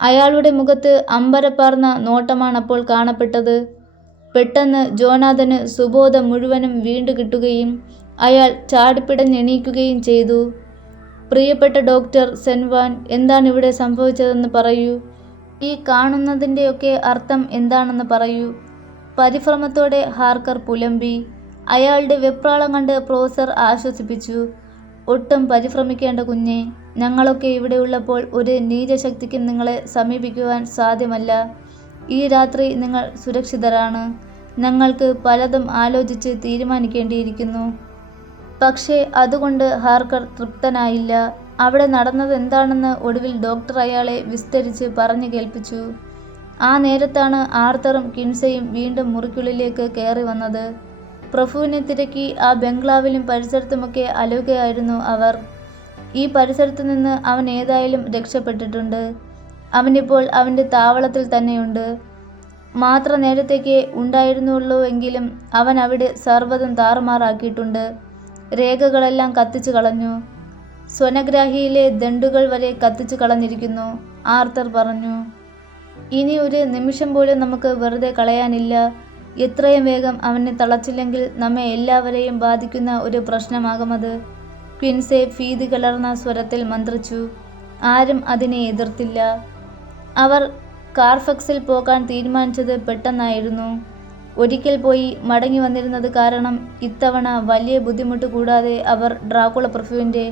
അയാളുടെ മുഖത്ത് അമ്പരപ്പാർന്ന നോട്ടമാണപ്പോൾ കാണപ്പെട്ടത്. പെട്ടെന്ന് ജോനാഥന് സുബോധം മുഴുവനും വീണ്ടു കിട്ടുകയും അയാൾ ചാടിപ്പിടഞ്ഞെണീക്കുകയും ചെയ്തു. പ്രിയപ്പെട്ട ഡോക്ടർ സെൻവാൻ, എന്താണിവിടെ സംഭവിച്ചതെന്ന് പറയൂ. ഈ കാണുന്നതിൻ്റെയൊക്കെ അർത്ഥം എന്താണെന്ന് പറയൂ. പരിഭ്രമത്തോടെ ഹാർക്കർ പുലമ്പി. അയാളുടെ വെപ്രാളം കണ്ട് പ്രൊഫസർ ആശ്വസിപ്പിച്ചു. ഒട്ടും പരിഭ്രമിക്കേണ്ട കുഞ്ഞെ, ഞങ്ങളൊക്കെ ഇവിടെ ഉള്ളപ്പോൾ ഒരു നീചശക്തിക്കും നിങ്ങളെ സമീപിക്കുവാൻ സാധ്യമല്ല. ഈ രാത്രി നിങ്ങൾ സുരക്ഷിതരാണ്. ഞങ്ങൾക്ക് പലതും ആലോചിച്ച് തീരുമാനിക്കേണ്ടിയിരിക്കുന്നു. പക്ഷേ അതുകൊണ്ട് ഹാർക്കർ തൃപ്തനായില്ല. അവിടെ നടന്നത് എന്താണെന്ന് ഒടുവിൽ ഡോക്ടർ അയാളെ വിസ്തരിച്ച് പറഞ്ഞു കേൾപ്പിച്ചു. ആ നേരത്താണ് ആർത്തറും കിൻസയും വീണ്ടും മുറിക്കുള്ളിലേക്ക് കയറി വന്നത്. പ്രഭുവിനെ തിരക്കി ആ ബംഗ്ലാവിലും പരിസരത്തുമൊക്കെ അലയുകയായിരുന്നു അവർ. ഈ പരിസരത്തു നിന്ന് അവൻ ഏതായാലും രക്ഷപ്പെട്ടിട്ടുണ്ട്. അവനിപ്പോൾ അവൻ്റെ താവളത്തിൽ തന്നെയുണ്ട്. മാത്ര നേരത്തേക്കേ ഉണ്ടായിരുന്നുള്ളൂവെങ്കിലും അവൻ അവിടെ സർവ്വതും താറുമാറാക്കിയിട്ടുണ്ട്. രേഖകളെല്ലാം കത്തിച്ചു കളഞ്ഞു. സ്വനഗ്രാഹിയിലെ ദണ്ഡുകൾ വരെ കത്തിച്ചു കളഞ്ഞിരിക്കുന്നു, ആർത്തർ പറഞ്ഞു. ഇനി ഒരു നിമിഷം പോലും നമുക്ക് വെറുതെ കളയാനില്ല. എത്രയും വേഗം അവനെ തളച്ചില്ലെങ്കിൽ നമ്മെ എല്ലാവരെയും ബാധിക്കുന്ന ഒരു പ്രശ്നമാകുമത്. ക്വിൻസെ ഭീതി കലർന്ന സ്വരത്തിൽ മന്ത്രിച്ചു. ആരും അതിനെ എതിർത്തില്ല. അവർ കാർഫക്സിൽ പോകാൻ തീരുമാനിച്ചത് പെട്ടെന്നായിരുന്നു. ഒരിക്കൽ പോയി മടങ്ങി വന്നിരുന്നത് കാരണം ഇത്തവണ വലിയ ബുദ്ധിമുട്ട് കൂടാതെ അവർ ഡ്രാക്കുള പ്രഭുവിൻ്റെ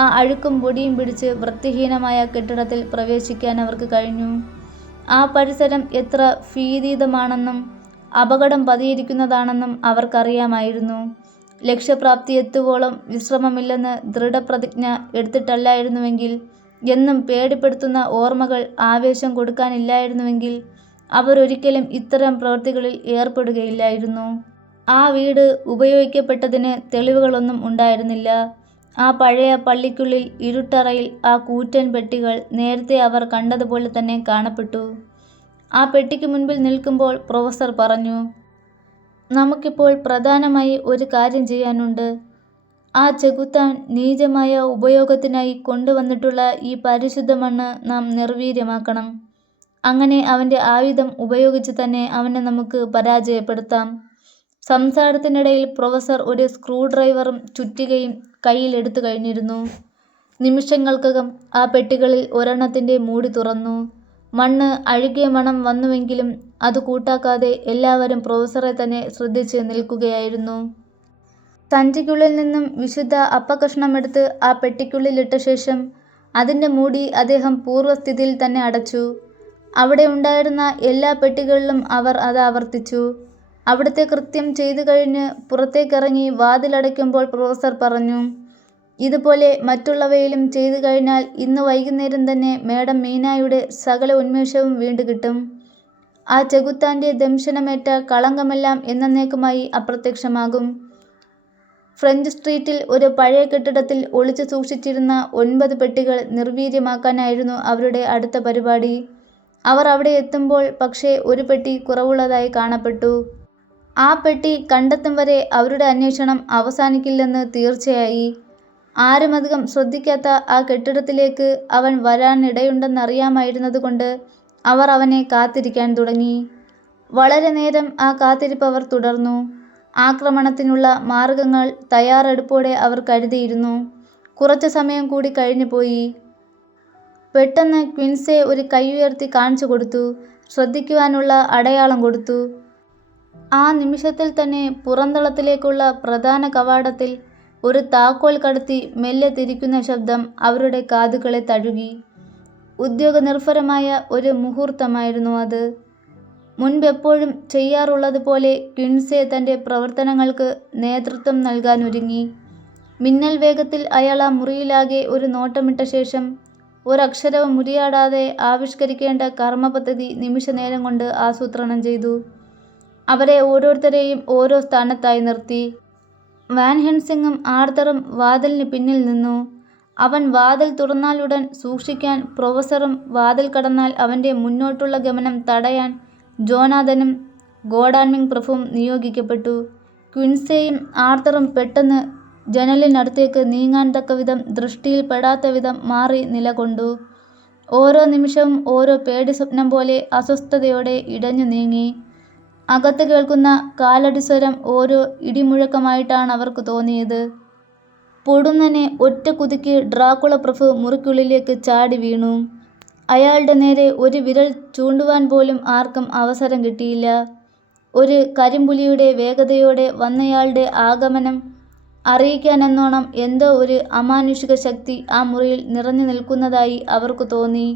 ആ അഴുക്കും പൊടിയും പിടിച്ച് വൃത്തിഹീനമായ കെട്ടിടത്തിൽ പ്രവേശിക്കാൻ അവർക്ക് കഴിഞ്ഞു. ആ പരിസരം എത്ര ഭീതിതമാണെന്നും അപകടം പതിയിരിക്കുന്നതാണെന്നും അവർക്കറിയാമായിരുന്നു. ലക്ഷ്യപ്രാപ്തി എത്തുവോളം വിശ്രമമില്ലെന്ന് ദൃഢപ്രതിജ്ഞ എടുത്തിട്ടല്ലായിരുന്നുവെങ്കിൽ, എന്നും പേടിപ്പെടുത്തുന്ന ഓർമ്മകൾ ആവേശം കൊടുക്കാനില്ലായിരുന്നുവെങ്കിൽ അവരൊരിക്കലും ഇത്തരം പ്രവൃത്തികളിൽ ഏർപ്പെടുകയില്ലായിരുന്നു. ആ വീട് ഉപയോഗിക്കപ്പെട്ടതിന് തെളിവുകളൊന്നും ഉണ്ടായിരുന്നില്ല. ആ പഴയ പള്ളിക്കുള്ളിൽ ഇരുട്ടറയിൽ ആ കൂറ്റൻ പെട്ടികൾ നേരത്തെ അവർ കണ്ടതുപോലെ തന്നെ കാണപ്പെട്ടു. ആ പെട്ടിക്ക് മുൻപിൽ നിൽക്കുമ്പോൾ പ്രൊഫസർ പറഞ്ഞു, നമുക്കിപ്പോൾ പ്രധാനമായി ഒരു കാര്യം ചെയ്യാനുണ്ട്. ആ ചെകുത്താൻ നീചമായ ഉപയോഗത്തിനായി കൊണ്ടുവന്നിട്ടുള്ള ഈ പരിശുദ്ധ മണ്ണ് നാം നിർവീര്യമാക്കണം. അങ്ങനെ അവൻ്റെ ആയുധം ഉപയോഗിച്ച് തന്നെ അവനെ നമുക്ക് പരാജയപ്പെടുത്താം. സംസാരത്തിനിടയിൽ പ്രൊഫസർ ഒരു സ്ക്രൂ ഡ്രൈവറും ചുറ്റികയും കയ്യിൽ എടുത്തു കഴിഞ്ഞിരുന്നു. നിമിഷങ്ങൾക്കകം ആ പെട്ടികളിൽ ഒരെണ്ണത്തിൻ്റെ മൂടി തുറന്നു. മണ്ണ് അഴുകിയ മണം വന്നുവെങ്കിലും അത് കൂട്ടാക്കാതെ എല്ലാവരും പ്രൊഫസറെ തന്നെ ശ്രദ്ധിച്ച് നിൽക്കുകയായിരുന്നു. സഞ്ചിക്കുള്ളിൽ നിന്നും വിശുദ്ധ അപ്പക്കഷ്ണമെടുത്ത് ആ പെട്ടിക്കുള്ളിലിട്ട ശേഷം അതിൻ്റെ മൂടി അദ്ദേഹം പൂർവ്വസ്ഥിതിയിൽ തന്നെ അടച്ചു. അവിടെ ഉണ്ടായിരുന്ന എല്ലാ പെട്ടികളിലും അവർ അത് ആവർത്തിച്ചു. അവിടുത്തെ കൃത്യം ചെയ്തു കഴിഞ്ഞ് പുറത്തേക്കിറങ്ങി വാതിലടയ്ക്കുമ്പോൾ പ്രൊഫസർ പറഞ്ഞു, ഇതുപോലെ മറ്റുള്ളവയിലും ചെയ്തു കഴിഞ്ഞാൽ ഇന്ന് വൈകുന്നേരം തന്നെ മേഡം മീനായുടെ സകല ഉന്മേഷവും വീണ്ടു കിട്ടും. ആ ചെകുത്താൻ്റെ ദംശനമേറ്റ കളങ്കമെല്ലാം എന്നേക്കുമായി അപ്രത്യക്ഷമാകും. ഫ്രഞ്ച് സ്ട്രീറ്റിൽ ഒരു പഴയ കെട്ടിടത്തിൽ ഒളിച്ചു സൂക്ഷിച്ചിരുന്ന 9 പെട്ടികൾ നിർവീര്യമാക്കാനായിരുന്നു അവരുടെ അടുത്ത പരിപാടി. അവർ അവിടെ എത്തുമ്പോൾ പക്ഷേ ഒരു പെട്ടി കുറവുള്ളതായി കാണപ്പെട്ടു. ആ പെട്ടി കണ്ടെത്തും വരെ അവരുടെ അന്വേഷണം അവസാനിക്കില്ലെന്ന് തീർച്ചയായി. ആരുമധികം ശ്രദ്ധിക്കാത്ത ആ കെട്ടിടത്തിലേക്ക് അവൻ വരാനിടയുണ്ടെന്നറിയാമായിരുന്നതുകൊണ്ട് അവർ അവനെ കാത്തിരിക്കാൻ തുടങ്ങി. വളരെ നേരം ആ കാത്തിരിപ്പ് അവർ തുടർന്നു. ആക്രമണത്തിനുള്ള മാർഗങ്ങൾ തയ്യാറെടുപ്പോടെ അവർ കരുതിയിരുന്നു. കുറച്ചു സമയം കൂടി കഴിഞ്ഞു പോയി. പെട്ടെന്ന് ക്വിൻസെ ഒരു കൈയുയർത്തി കാണിച്ചു കൊടുത്തു, ശ്രദ്ധിക്കുവാനുള്ള അടയാളം കൊടുത്തു. ആ നിമിഷത്തിൽ തന്നെ പുറന്തളത്തിലേക്കുള്ള പ്രധാന കവാടത്തിൽ ഒരു താക്കോൽ കടത്തി മെല്ലെ തിരിക്കുന്ന ശബ്ദം അവരുടെ കാതുകളെ തഴുകി. ഉദ്യോഗനിർഭരമായ ഒരു മുഹൂർത്തമായിരുന്നു അത്. മുൻപെപ്പോഴും ചെയ്യാറുള്ളതുപോലെ ക്വിൻസെ തൻ്റെ പ്രവർത്തനങ്ങൾക്ക് നേതൃത്വം നൽകാനൊരുങ്ങി. മിന്നൽ വേഗത്തിൽ അയാൾ ആ മുറിയിലാകെ ഒരു നോട്ടമിട്ട ശേഷം ഒരക്ഷരവും മുരിയാടാതെ ആവിഷ്കരിക്കേണ്ട കർമ്മപദ്ധതി നിമിഷനേരം കൊണ്ട് ആസൂത്രണം ചെയ്തു. അവരെ ഓരോരുത്തരെയും ഓരോ സ്ഥാനത്തായി നിർത്തി. വാൻ ഹെൻസിങ്ങും ആർത്തറും വാതിലിന് പിന്നിൽ നിന്നു. അവൻ വാതിൽ തുറന്നാലുടൻ സൂക്ഷിക്കാൻ പ്രൊഫസറും വാതിൽ കടന്നാൽ അവൻ്റെ മുന്നോട്ടുള്ള ഗമനം തടയാൻ ജോനാഥനും ഗോഡാൻമിങ് പ്രഭുവും നിയോഗിക്കപ്പെട്ടു. ക്വിൻസയും ആർത്തറും പെട്ടെന്ന് ജനലിനടുത്തേക്ക് നീങ്ങാൻ തക്കവിധം ദൃഷ്ടിയിൽ പെടാത്ത വിധം മാറി നിലകൊണ്ടു. ഓരോ നിമിഷവും ഓരോ പേടി സ്വപ്നം പോലെ അസ്വസ്ഥതയോടെ ഇടഞ്ഞു നീങ്ങി. അകത്ത് കേൾക്കുന്ന കാലടിസ്വരം ഓരോ ഇടിമുഴക്കമായിട്ടാണ് അവർക്ക് തോന്നിയത്. പൊടുന്നനെ ഒറ്റ കുതിക്ക് ഡ്രാക്കുള പ്രഭു മുറിക്കുള്ളിലേക്ക് ചാടി വീണു. അയാളുടെ നേരെ ഒരു വിരൽ ചൂണ്ടുവാൻ പോലും ആർക്കും അവസരം കിട്ടിയില്ല. ഒരു കരിമ്പുലിയുടെ വേഗതയോടെ വന്നയാളുടെ ആഗമനം അറിയിക്കാനെന്നോണം എന്തോ ഒരു അമാനുഷിക ശക്തി ആ മുറിയിൽ നിറഞ്ഞു നിൽക്കുന്നതായി അവർക്ക് തോന്നി.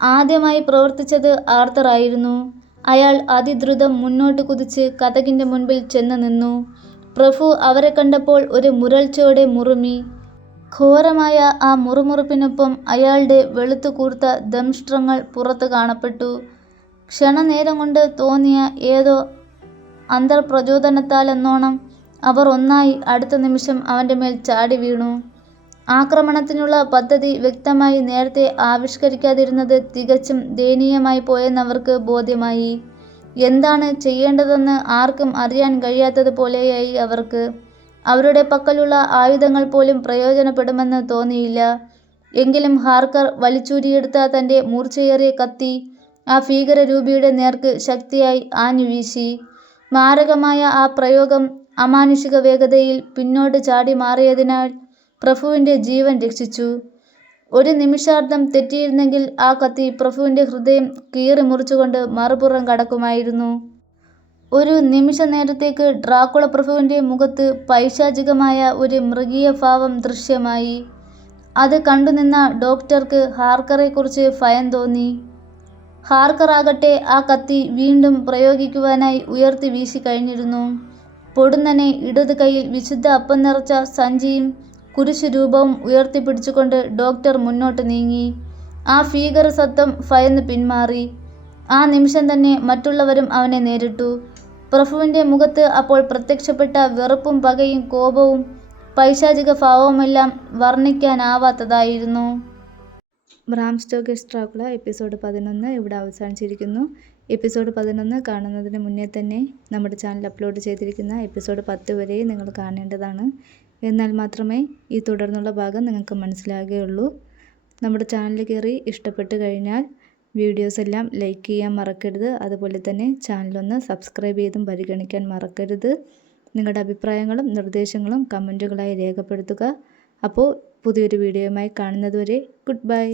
ആദ്യമായി പ്രവർത്തിച്ചത് ആർത്തറായിരുന്നു. അയാൾ അതിദ്രുതം മുന്നോട്ട് കുതിച്ച് കതകിൻ്റെ മുൻപിൽ ചെന്ന് നിന്നു. പ്രഭു അവരെ കണ്ടപ്പോൾ ഒരു മുരൾച്ചയോടെ മുറുമി. ഘോരമായ ആ മുറുമുറുപ്പിനൊപ്പം അയാളുടെ വെളുത്തു കൂർത്ത ദംഷ്ട്രങ്ങൾ പുറത്ത് കാണപ്പെട്ടു. ക്ഷണനേരം കൊണ്ട് തോന്നിയ ഏതോ അന്തർപ്രചോദനത്താലെന്നോണം അവർ ഒന്നായി അടുത്ത നിമിഷം അവൻ്റെ മേൽ ചാടി വീണു. ആക്രമണത്തിനുള്ള പദ്ധതി വ്യക്തമായി നേരത്തെ ആവിഷ്കരിക്കാതിരുന്നത് തികച്ചും ദയനീയമായി പോയെന്നവർക്ക് ബോധ്യമായി. എന്താണ് ചെയ്യേണ്ടതെന്ന് ആർക്കും അറിയാൻ കഴിയാത്തതുപോലെയായി അവർക്ക്. അവരുടെ പക്കലുള്ള ആയുധങ്ങൾ പോലും പ്രയോജനപ്പെടുമെന്ന് തോന്നിയില്ല. എങ്കിലും ഹാർക്കർ വലിച്ചൂരിയെടുത്ത തൻ്റെ മൂർച്ചയേറിയ കത്തി ആ ഭീകരരൂപിയുടെ നേർക്ക് ശക്തിയായി ആഞ്ഞു വീശി. മാരകമായ ആ പ്രയോഗം അമാനുഷിക വേഗതയിൽ പിന്നോട്ട് ചാടി മാറിയതിനാൽ പ്രഭുവിൻ്റെ ജീവൻ രക്ഷിച്ചു. ഒരു നിമിഷാർദ്ധം തെറ്റിയിരുന്നെങ്കിൽ ആ കത്തി പ്രഭുവിൻ്റെ ഹൃദയം കീറി മുറിച്ചുകൊണ്ട് മറുപുറം കടക്കുമായിരുന്നു. ഒരു നിമിഷ നേരത്തേക്ക് ഡ്രാക്കുള പ്രഭുവിൻ്റെ മുഖത്ത് പൈശാചികമായ ഒരു മൃഗീയ ഭാവം ദൃശ്യമായി. അത് കണ്ടുനിന്ന ഡോക്ടർക്ക് ഹാർക്കറെക്കുറിച്ച് ഭയം തോന്നി. ഹാർക്കർ ആകട്ടെ ആ കത്തി വീണ്ടും പ്രയോഗിക്കുവാനായി ഉയർത്തി വീശി കഴിഞ്ഞിരുന്നു. പൊടുന്നനെ ഇടത് കൈയിൽ വിശുദ്ധ അപ്പം നിറച്ച സഞ്ചിയും കുരിശുരൂപവും ഉയർത്തിപ്പിടിച്ചുകൊണ്ട് ഡോക്ടർ മുന്നോട്ട് നീങ്ങി. ആ ഭീകര സത്വം ഭയന്ന് പിന്മാറി. ആ നിമിഷം തന്നെ മറ്റുള്ളവരും അവനെ നേരിട്ടു. പ്രഭുവിൻ്റെ മുഖത്ത് അപ്പോൾ പ്രത്യക്ഷപ്പെട്ട വെറുപ്പും പകയും കോപവും പൈശാചിക ഭാവവുമെല്ലാം വർണ്ണിക്കാനാവാത്തതായിരുന്നു. ബ്രാം സ്റ്റോക്കേഴ്സ് ഡ്രാക്കുള എപ്പിസോഡ് 11 ഇവിടെ അവസാനിച്ചിരിക്കുന്നു. എപ്പിസോഡ് 11 കാണുന്നതിന് മുന്നേ തന്നെ നമ്മുടെ ചാനൽ അപ്ലോഡ് ചെയ്തിരിക്കുന്ന എപ്പിസോഡ് 10 വരെ നിങ്ങൾ കാണേണ്ടതാണ്. എന്നാൽ മാത്രമേ ഈ തുടർന്നുള്ള ഭാഗം നിങ്ങൾക്ക് മനസ്സിലാകുകയുള്ളൂ. നമ്മുടെ ചാനൽ കയറി ഇഷ്ടപ്പെട്ട് കഴിഞ്ഞാൽ വീഡിയോസ് എല്ലാം ലൈക്ക് ചെയ്യാൻ മറക്കരുത്. അതുപോലെ തന്നെ ചാനലൊന്ന് സബ്സ്ക്രൈബ് ചെയ്തും പരിഗണിക്കാൻ മറക്കരുത്. നിങ്ങളുടെ അഭിപ്രായങ്ങളും നിർദ്ദേശങ്ങളും കമൻറ്റുകളായി രേഖപ്പെടുത്തുക. അപ്പോൾ പുതിയൊരു വീഡിയോയുമായി കാണുന്നതുവരെ ഗുഡ് ബൈ.